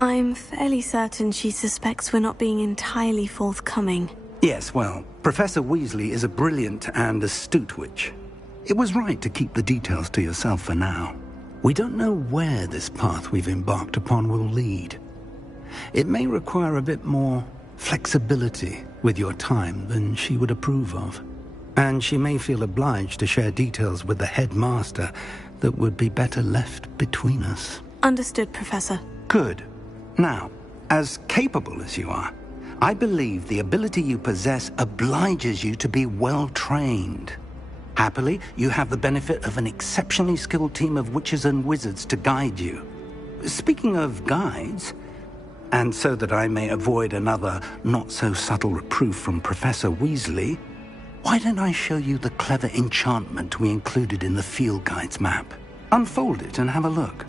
I'm fairly certain she suspects we're not being entirely forthcoming. Yes, well, Professor Weasley is a brilliant and astute witch. It was right to keep the details to yourself for now. We don't know where this path we've embarked upon will lead. It may require a bit more flexibility with your time than she would approve of. And she may feel obliged to share details with the headmaster that would be better left between us. Understood, Professor. Good. Now, as capable as you are, I believe the ability you possess obliges you to be well-trained. Happily, you have the benefit of an exceptionally skilled team of witches and wizards to guide you. Speaking of guides, and so that I may avoid another not-so-subtle reproof from Professor Weasley, why don't I show you the clever enchantment we included in the field guide's map? Unfold it and have a look.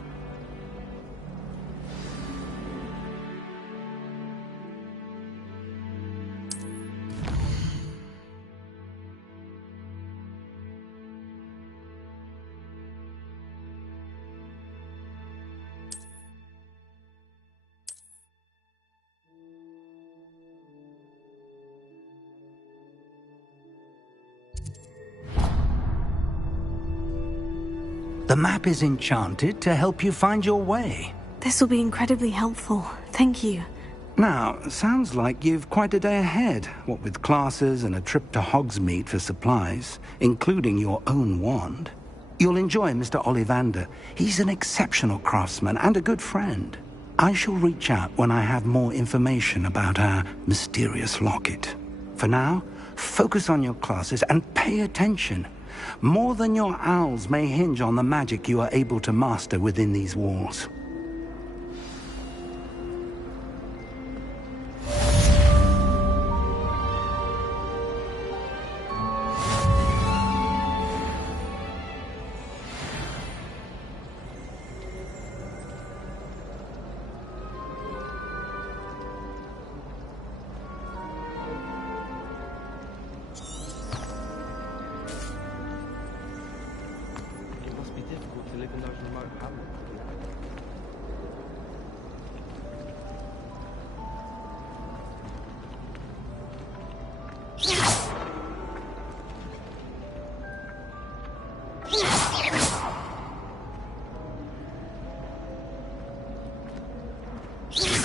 The map is enchanted to help you find your way. This will be incredibly helpful. Thank you. Now, sounds like you've quite a day ahead, what with classes and a trip to Hogsmeade for supplies, including your own wand. You'll enjoy Mr. Ollivander. He's an exceptional craftsman and a good friend. I shall reach out when I have more information about our mysterious locket. For now, focus on your classes and pay attention. More than your owls may hinge on the magic you are able to master within these walls.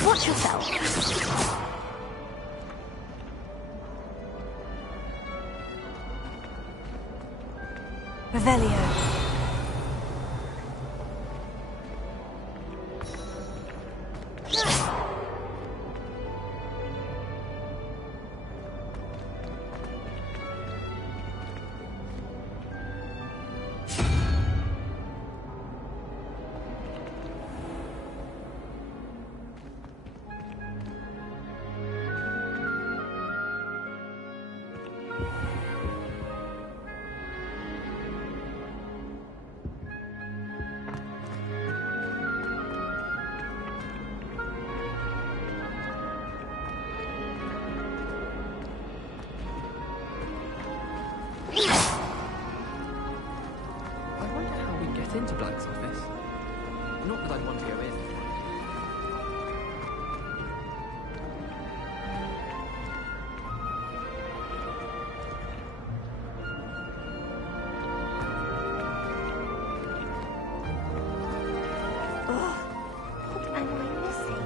Watch yourself. Revelio. Into Black's office. Not that I'd want to go in. What am I missing?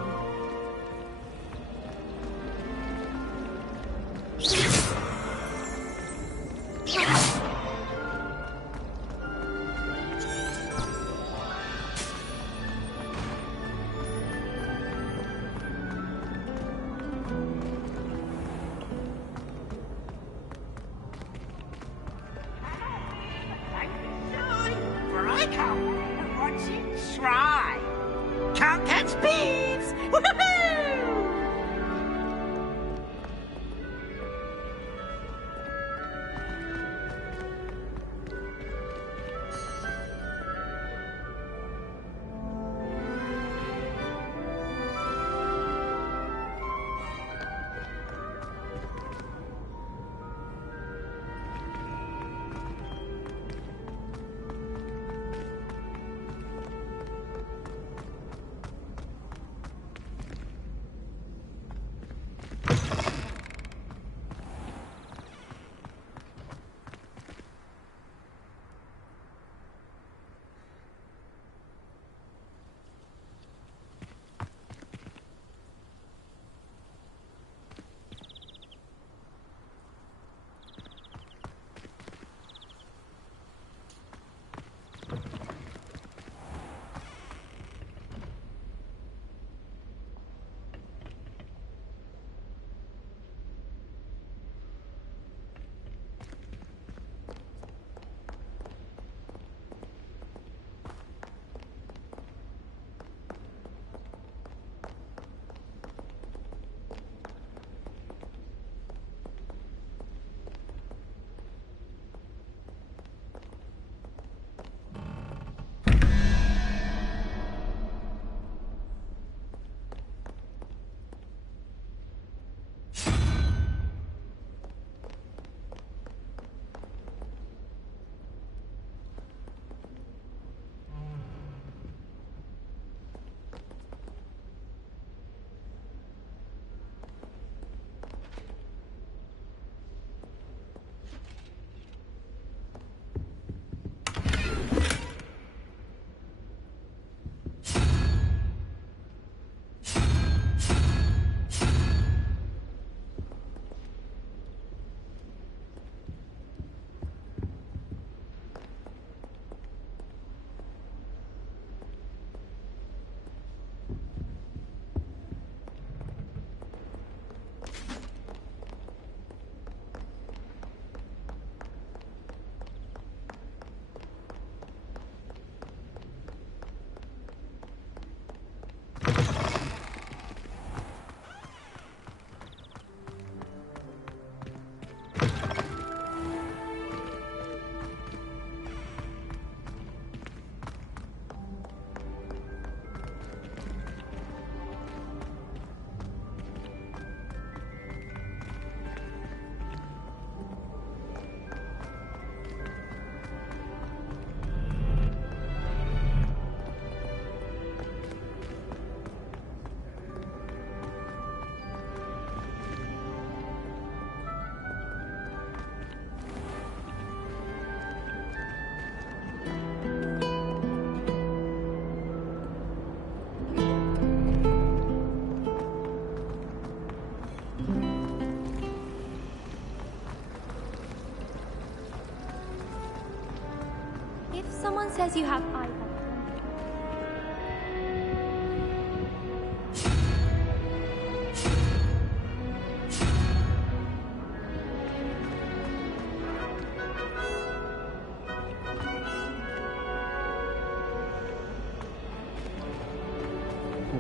Someone says you have eye contact.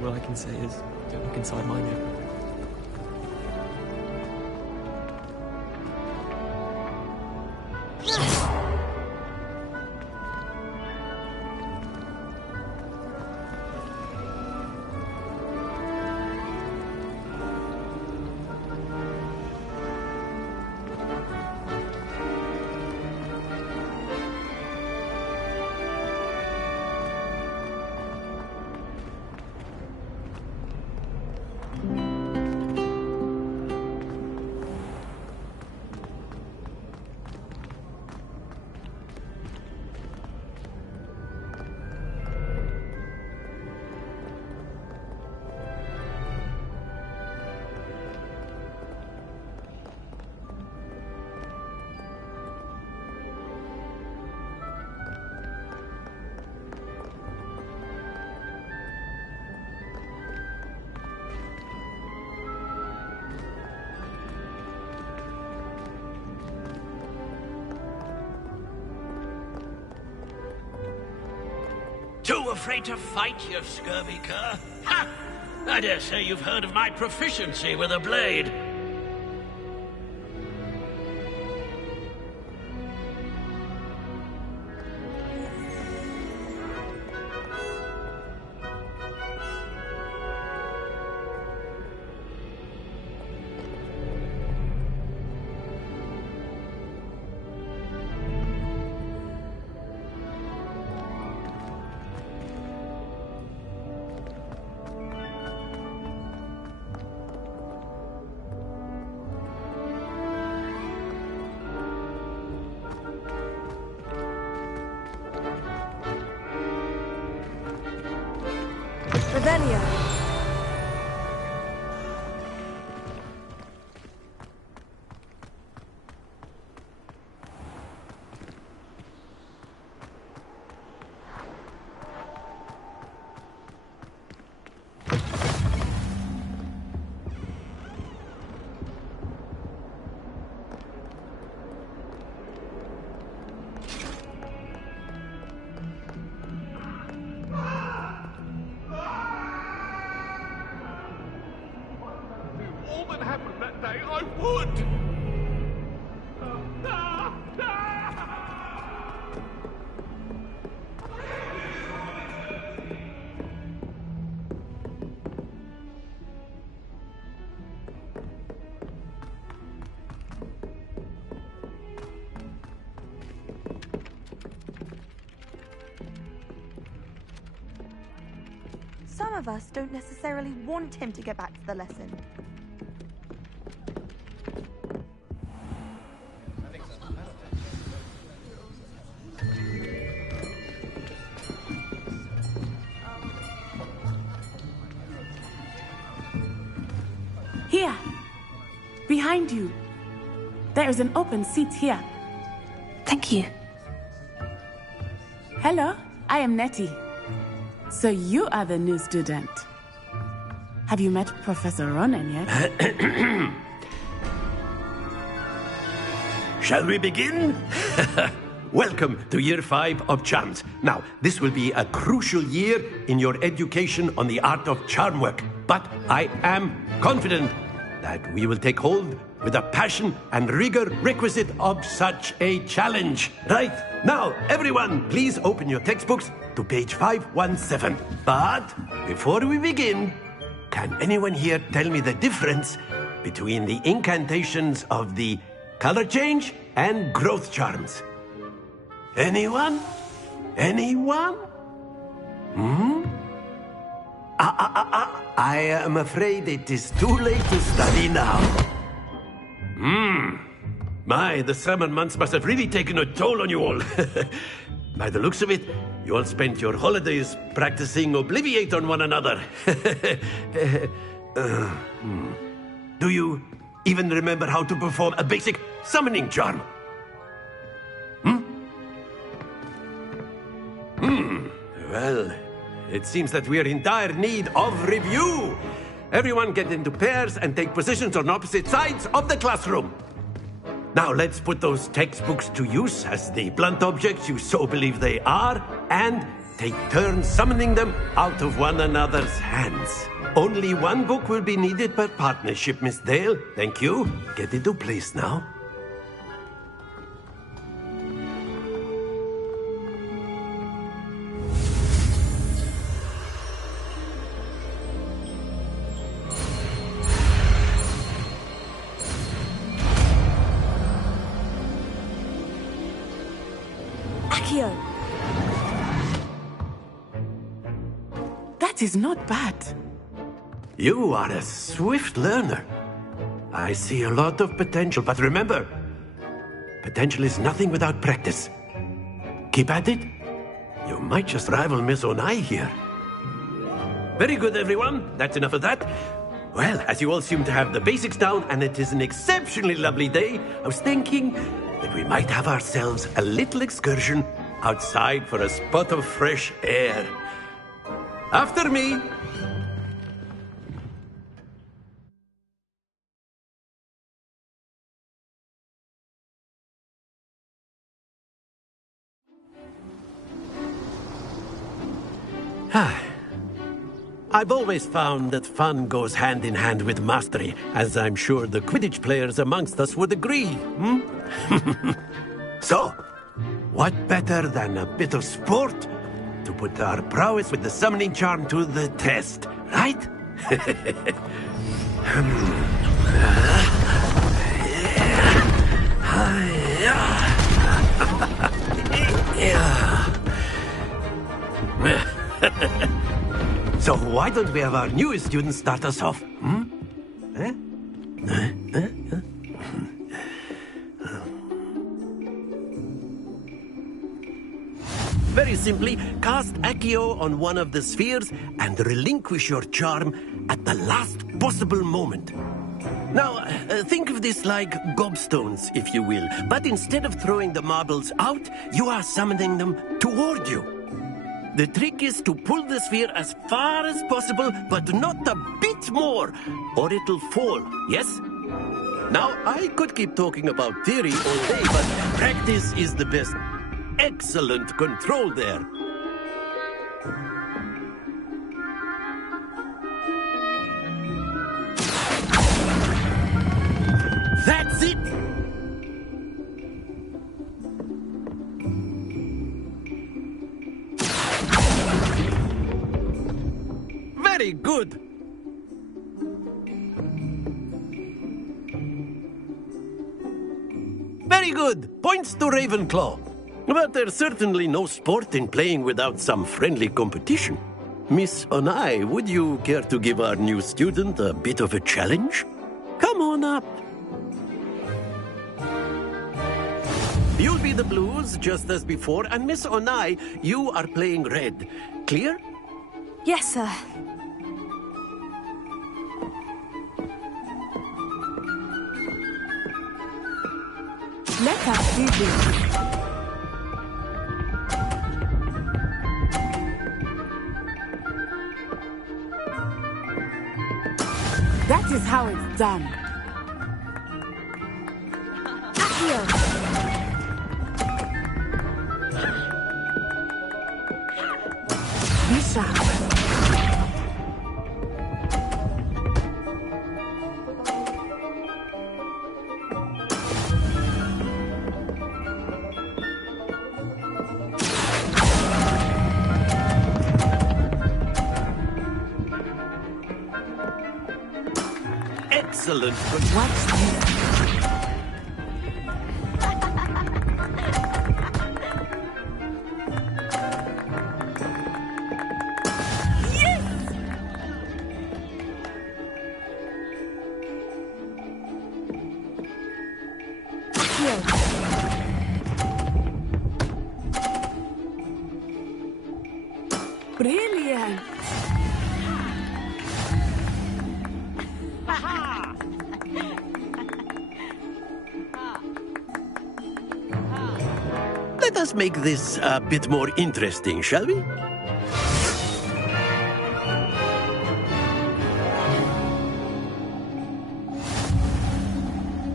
All I can say is, don't look inside my neighborhood. Too afraid to fight, you scurvy cur? Ha! I dare say you've heard of my proficiency with a blade. Revelio. Some of us don't necessarily want him to get back to the lesson. Here! Behind you! There is an open seat here. Thank you. Hello, I am Nettie. So you are the new student. Have you met Professor Ronan yet? Shall we begin? Welcome to Year 5 of Charms. Now, this will be a crucial year in your education on the art of charm work. But I am confident that we will take hold with the passion and rigor requisite of such a challenge. Right, now, everyone, please open your textbooks to page 517. But before we begin, can anyone here tell me the difference between the incantations of the color change and growth charms? Anyone? Anyone? I am afraid it is too late to study now. My, the summer months must have really taken a toll on you all. By the looks of it, you all spent your holidays practicing Obliviate on one another. Do you even remember how to perform a basic summoning charm? Well, it seems that we are in dire need of review. Everyone get into pairs and take positions on opposite sides of the classroom. Now let's put those textbooks to use as the blunt objects you so believe they are, and take turns summoning them out of one another's hands. Only one book will be needed per partnership, Miss Dale. Thank you. Get into place now. Accio! That is not bad. You are a swift learner. I see a lot of potential, but remember, potential is nothing without practice. Keep at it. You might just rival Miss Onai here. Very good, everyone. That's enough of that. Well, as you all seem to have the basics down, and it is an exceptionally lovely day, I was thinking that we might have ourselves a little excursion outside for a spot of fresh air. After me. I've always found that fun goes hand in hand with mastery, as I'm sure the Quidditch players amongst us would agree. So, what better than a bit of sport to put our prowess with the summoning charm to the test, right? So why don't we have our newest student start us off? Very simply, cast Accio on one of the spheres and relinquish your charm at the last possible moment. Now, think of this like gobstones, if you will, but instead of throwing the marbles out, you are summoning them toward you. The trick is to pull the sphere as far as possible, but not a bit more, or it'll fall, yes? Now, I could keep talking about theory all day, but practice is the best. Excellent control there. That's it! Very good! Very good! Points to Ravenclaw. But there's certainly no sport in playing without some friendly competition. Miss Onai, would you care to give our new student a bit of a challenge? Come on up. You'll be the blues, just as before, and Miss Onai, you are playing red. Clear? Yes, sir. Let us do this. That is how it's done. Accio! Be sharp. Excellent. Watch this. Brilliant! Let us make this a bit more interesting, shall we?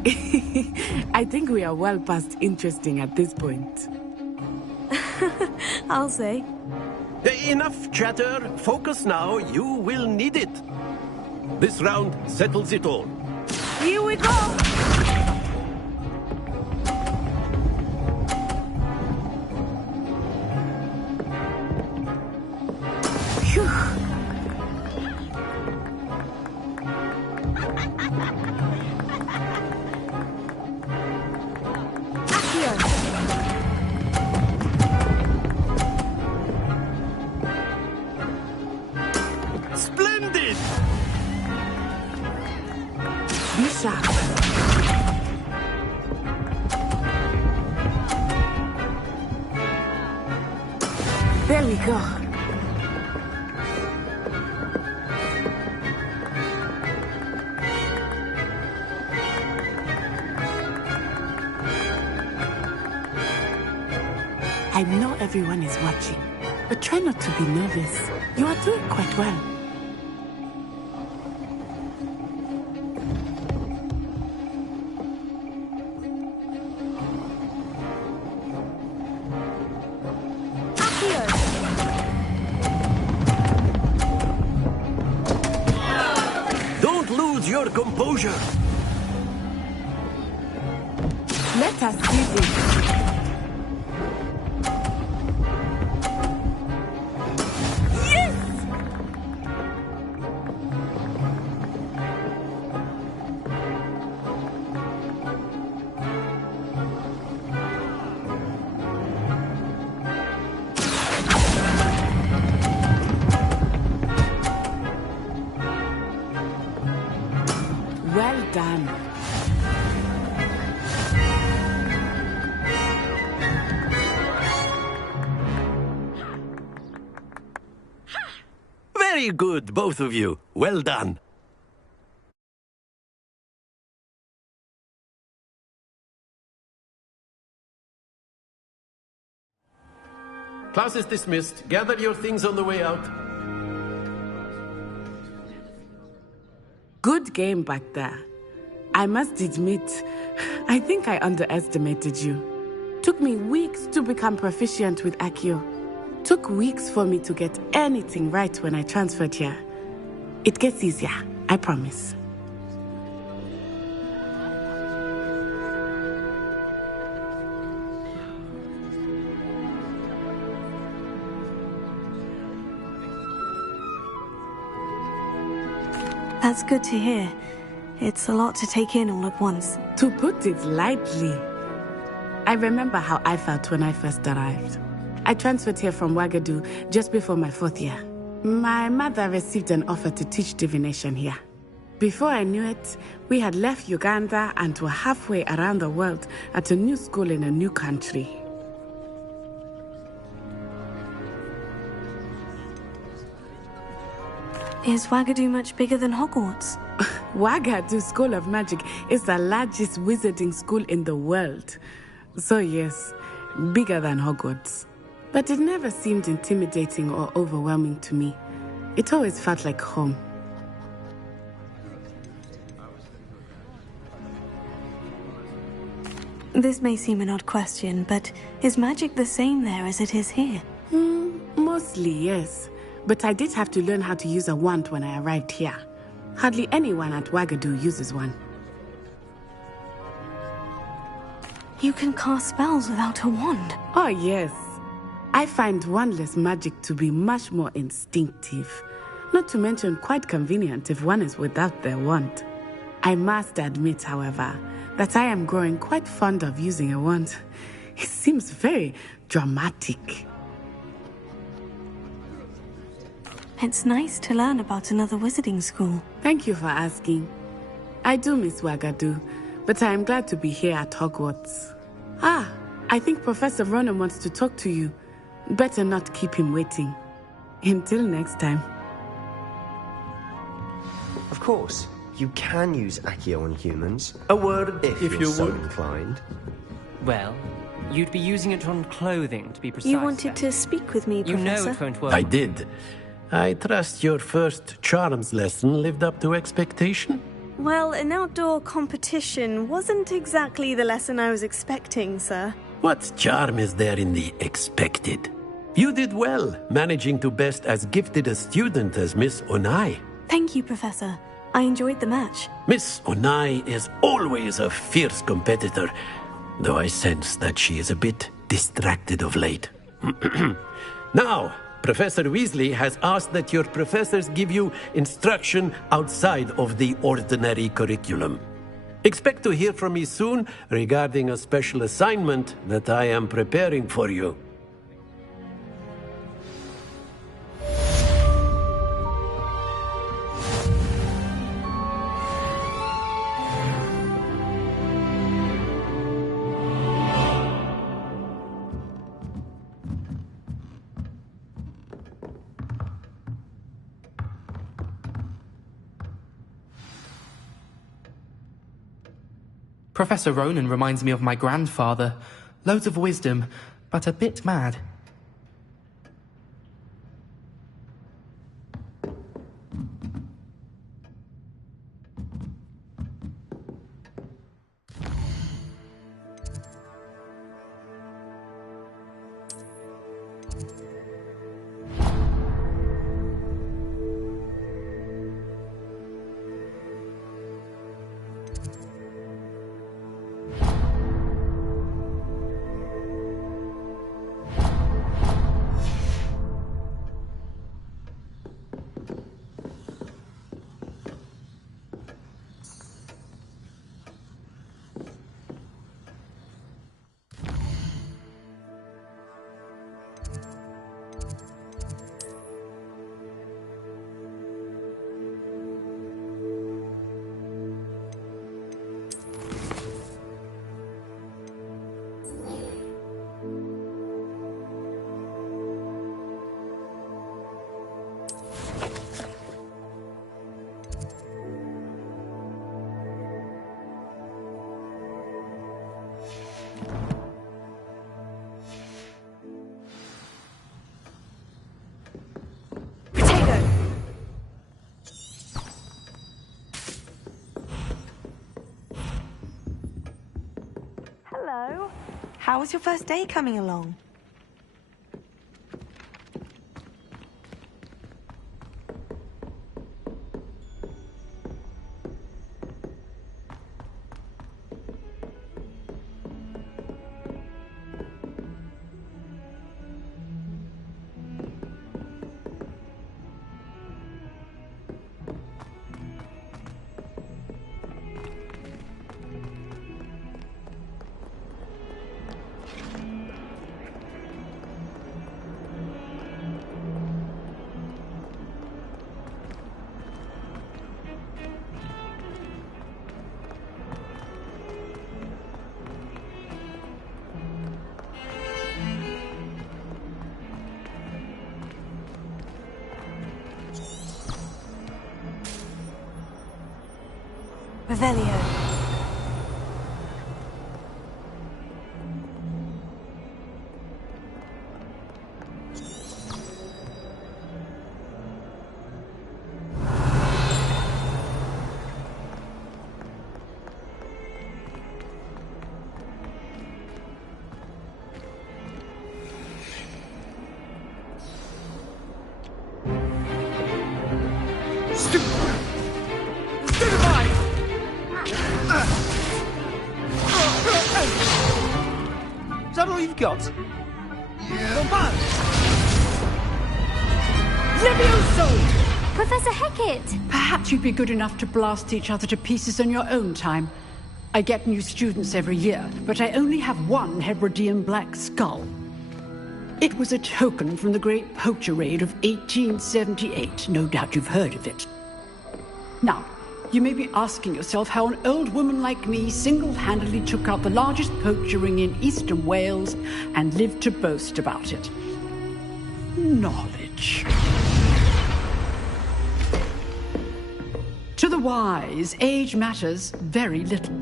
I think we are well past interesting at this point. I'll say. Enough chatter. Focus now. You will need it. This round settles it all. Here we go! Phew. Splendid! Be sharp. There we go. I know everyone is watching, but try not to be nervous. You are doing quite well. Don't lose your composure. Let us see this. Well done. Very good, both of you. Well done. Class is dismissed. Gather your things on the way out. Good game back there. I must admit, I think I underestimated you. Took me weeks to become proficient with Accio. Took weeks for me to get anything right when I transferred here. It gets easier, I promise. That's good to hear. It's a lot to take in all at once. To put it lightly, I remember how I felt when I first arrived. I transferred here from Ouagadougou just before my 4th year. My mother received an offer to teach divination here. Before I knew it, we had left Uganda and were halfway around the world at a new school in a new country. Is Ouagadougou much bigger than Hogwarts? Ouagadougou School of Magic is the largest wizarding school in the world. So yes, bigger than Hogwarts. But it never seemed intimidating or overwhelming to me. It always felt like home. This may seem an odd question, but is magic the same there as it is here? Mostly, yes. But I did have to learn how to use a wand when I arrived here. Hardly anyone at Ouagadougou uses one. You can cast spells without a wand? Oh, yes. I find wandless magic to be much more instinctive. Not to mention quite convenient if one is without their wand. I must admit, however, that I am growing quite fond of using a wand. It seems very dramatic. It's nice to learn about another wizarding school. Thank you for asking. I do miss Ouagadougou, but I am glad to be here at Hogwarts. Ah, I think Professor Ronan wants to talk to you. Better not keep him waiting. Until next time. Of course, you can use Accio on humans. A word, if you you're so would. inclined. Well, you'd be using it on clothing, to be precise. You wanted to speak with me, You Professor? know it won't work. I did. I trust your first charms lesson lived up to expectation? Well, an outdoor competition wasn't exactly the lesson I was expecting, sir. What charm is there in the expected? You did well, managing to best as gifted a student as Miss Onai. Thank you, Professor. I enjoyed the match. Miss Onai is always a fierce competitor, though I sense that she is a bit distracted of late. Now, Professor Weasley has asked that your professors give you instruction outside of the ordinary curriculum. Expect to hear from me soon regarding a special assignment that I am preparing for you. Professor Ronan reminds me of my grandfather. Loads of wisdom, but a bit mad. Hello. How was your first day coming along? Revelio. Is that all you've got? Yeah. Levioso! Professor Hecat! Perhaps you'd be good enough to blast each other to pieces on your own time. I get new students every year, but I only have one Hebridean black skull. It was a token from the Great Poacher Raid of 1878. No doubt you've heard of it. Now, you may be asking yourself how an old woman like me single-handedly took out the largest poacher ring in eastern Wales and lived to boast about it. Knowledge. To the wise, age matters very little.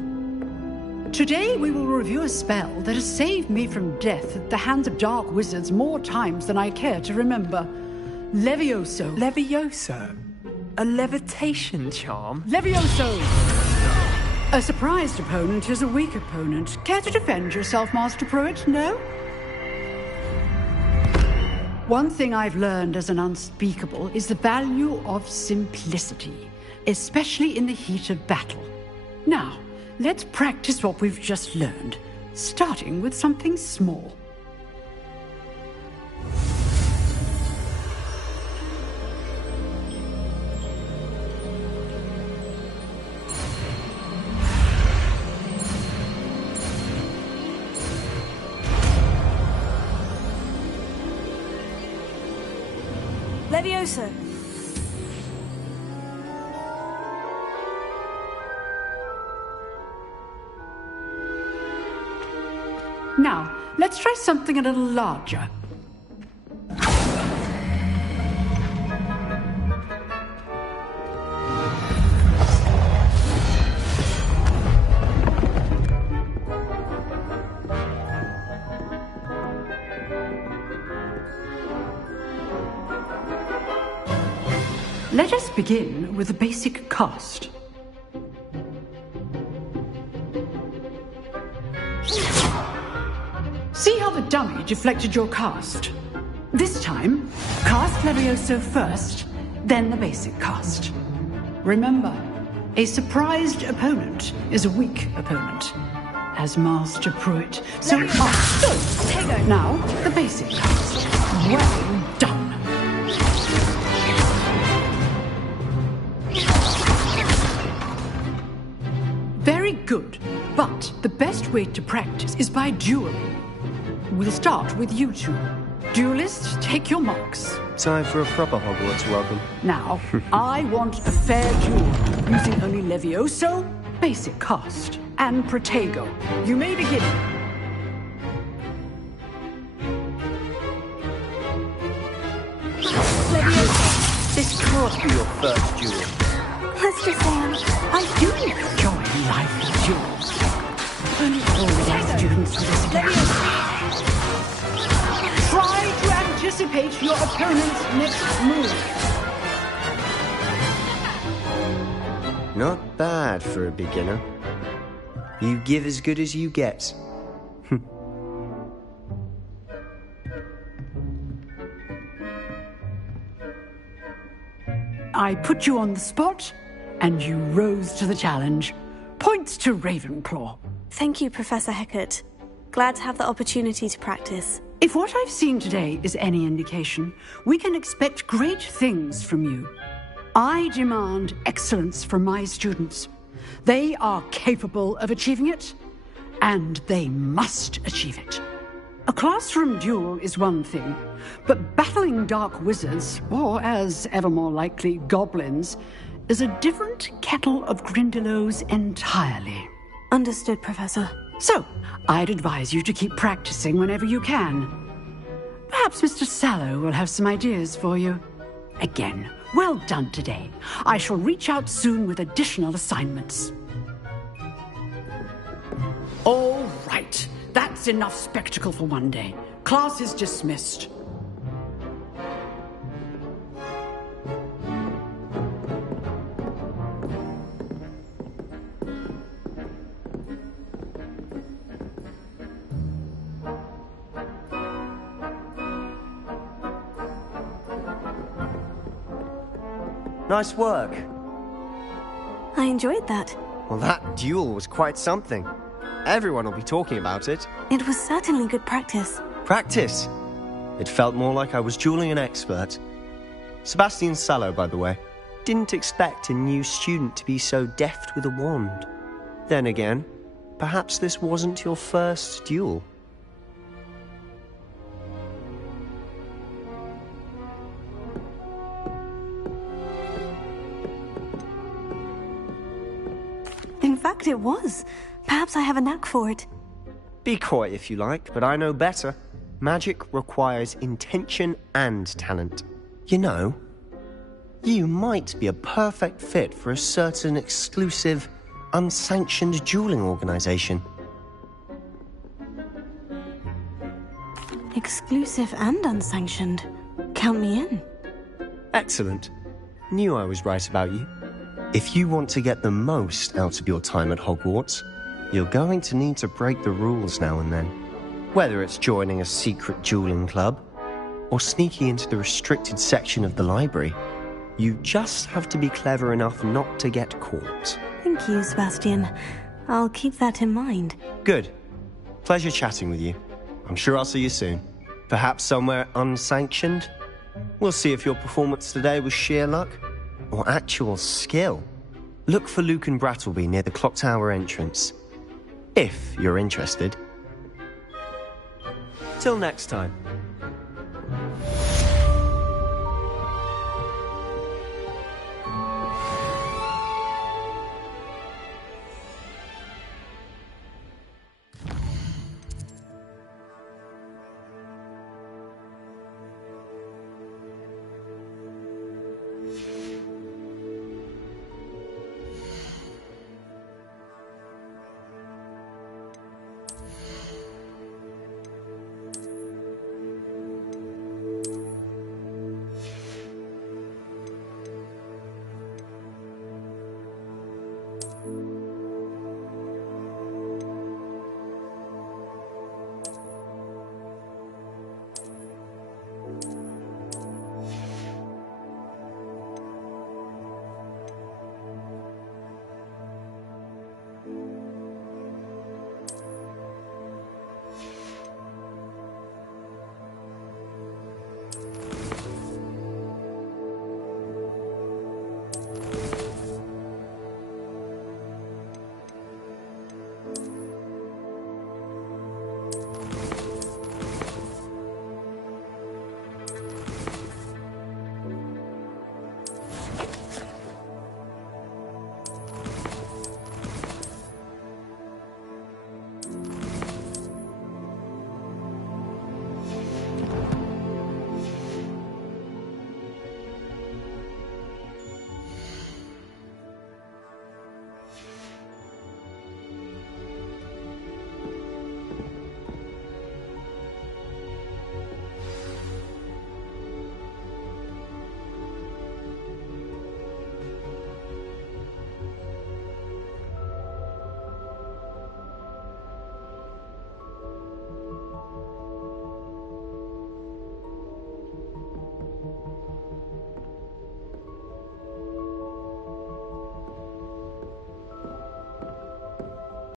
Today we will review a spell that has saved me from death at the hands of dark wizards more times than I care to remember. Levioso. Levioso? A levitation charm? Levioso! A surprised opponent is a weak opponent. Care to defend yourself, Master Pruitt? No? One thing I've learned as an unspeakable is the value of simplicity, especially in the heat of battle. Now, let's practice what we've just learned, starting with something small. Levioso. Now, let's try something a little larger. Let us begin with a basic cast. See how the dummy deflected your cast? This time, cast Levioso first, then the basic cast. Remember, a surprised opponent is a weak opponent, as Master Pruitt. So understood. Now, the basic cast. Well done. Very good, but the best way to practice is by dueling. We'll start with you two. Duelists, take your marks. Time for a proper Hogwarts welcome. Now, I want a fair duel, using only Levioso, basic cast, and Protego. You may begin. Levioso, this can't be your first duel. Let's just say I do enjoy lively duels. Only all students for this occasion. Try to anticipate your opponent's next move. Not bad for a beginner. You give as good as you get. I put you on the spot, and you rose to the challenge. Points to Ravenclaw. Thank you, Professor Hecat. Glad to have the opportunity to practice. If what I've seen today is any indication, we can expect great things from you. I demand excellence from my students. They are capable of achieving it, and they must achieve it. A classroom duel is one thing, but battling dark wizards, or as ever more likely, goblins, is a different kettle of Grindylows entirely. Understood, Professor. So, I'd advise you to keep practicing whenever you can. Perhaps Mr. Sallow will have some ideas for you. Again, well done today. I shall reach out soon with additional assignments. All right. That's enough spectacle for one day. Class is dismissed. Nice work. I enjoyed that. Well, that duel was quite something. Everyone will be talking about it. It was certainly good practice. Practice? It felt more like I was dueling an expert. Sebastian Sallow, by the way. Didn't expect a new student to be so deft with a wand. Then again, perhaps this wasn't your first duel. In fact, it was. Perhaps I have a knack for it. Be coy if you like, but I know better. Magic requires intention and talent. You know, you might be a perfect fit for a certain exclusive, unsanctioned dueling organization. Exclusive and unsanctioned. Count me in. Excellent. knew I was right about you. If you want to get the most out of your time at Hogwarts, you're going to need to break the rules now and then. Whether it's joining a secret dueling club, or sneaking into the restricted section of the library, you just have to be clever enough not to get caught. Thank you, Sebastian. I'll keep that in mind. Good. Pleasure chatting with you. I'm sure I'll see you soon. Perhaps somewhere unsanctioned? We'll see if your performance today was sheer luck or actual skill. Look for Luke and Brattleby near the clock tower entrance, if you're interested. Till next time.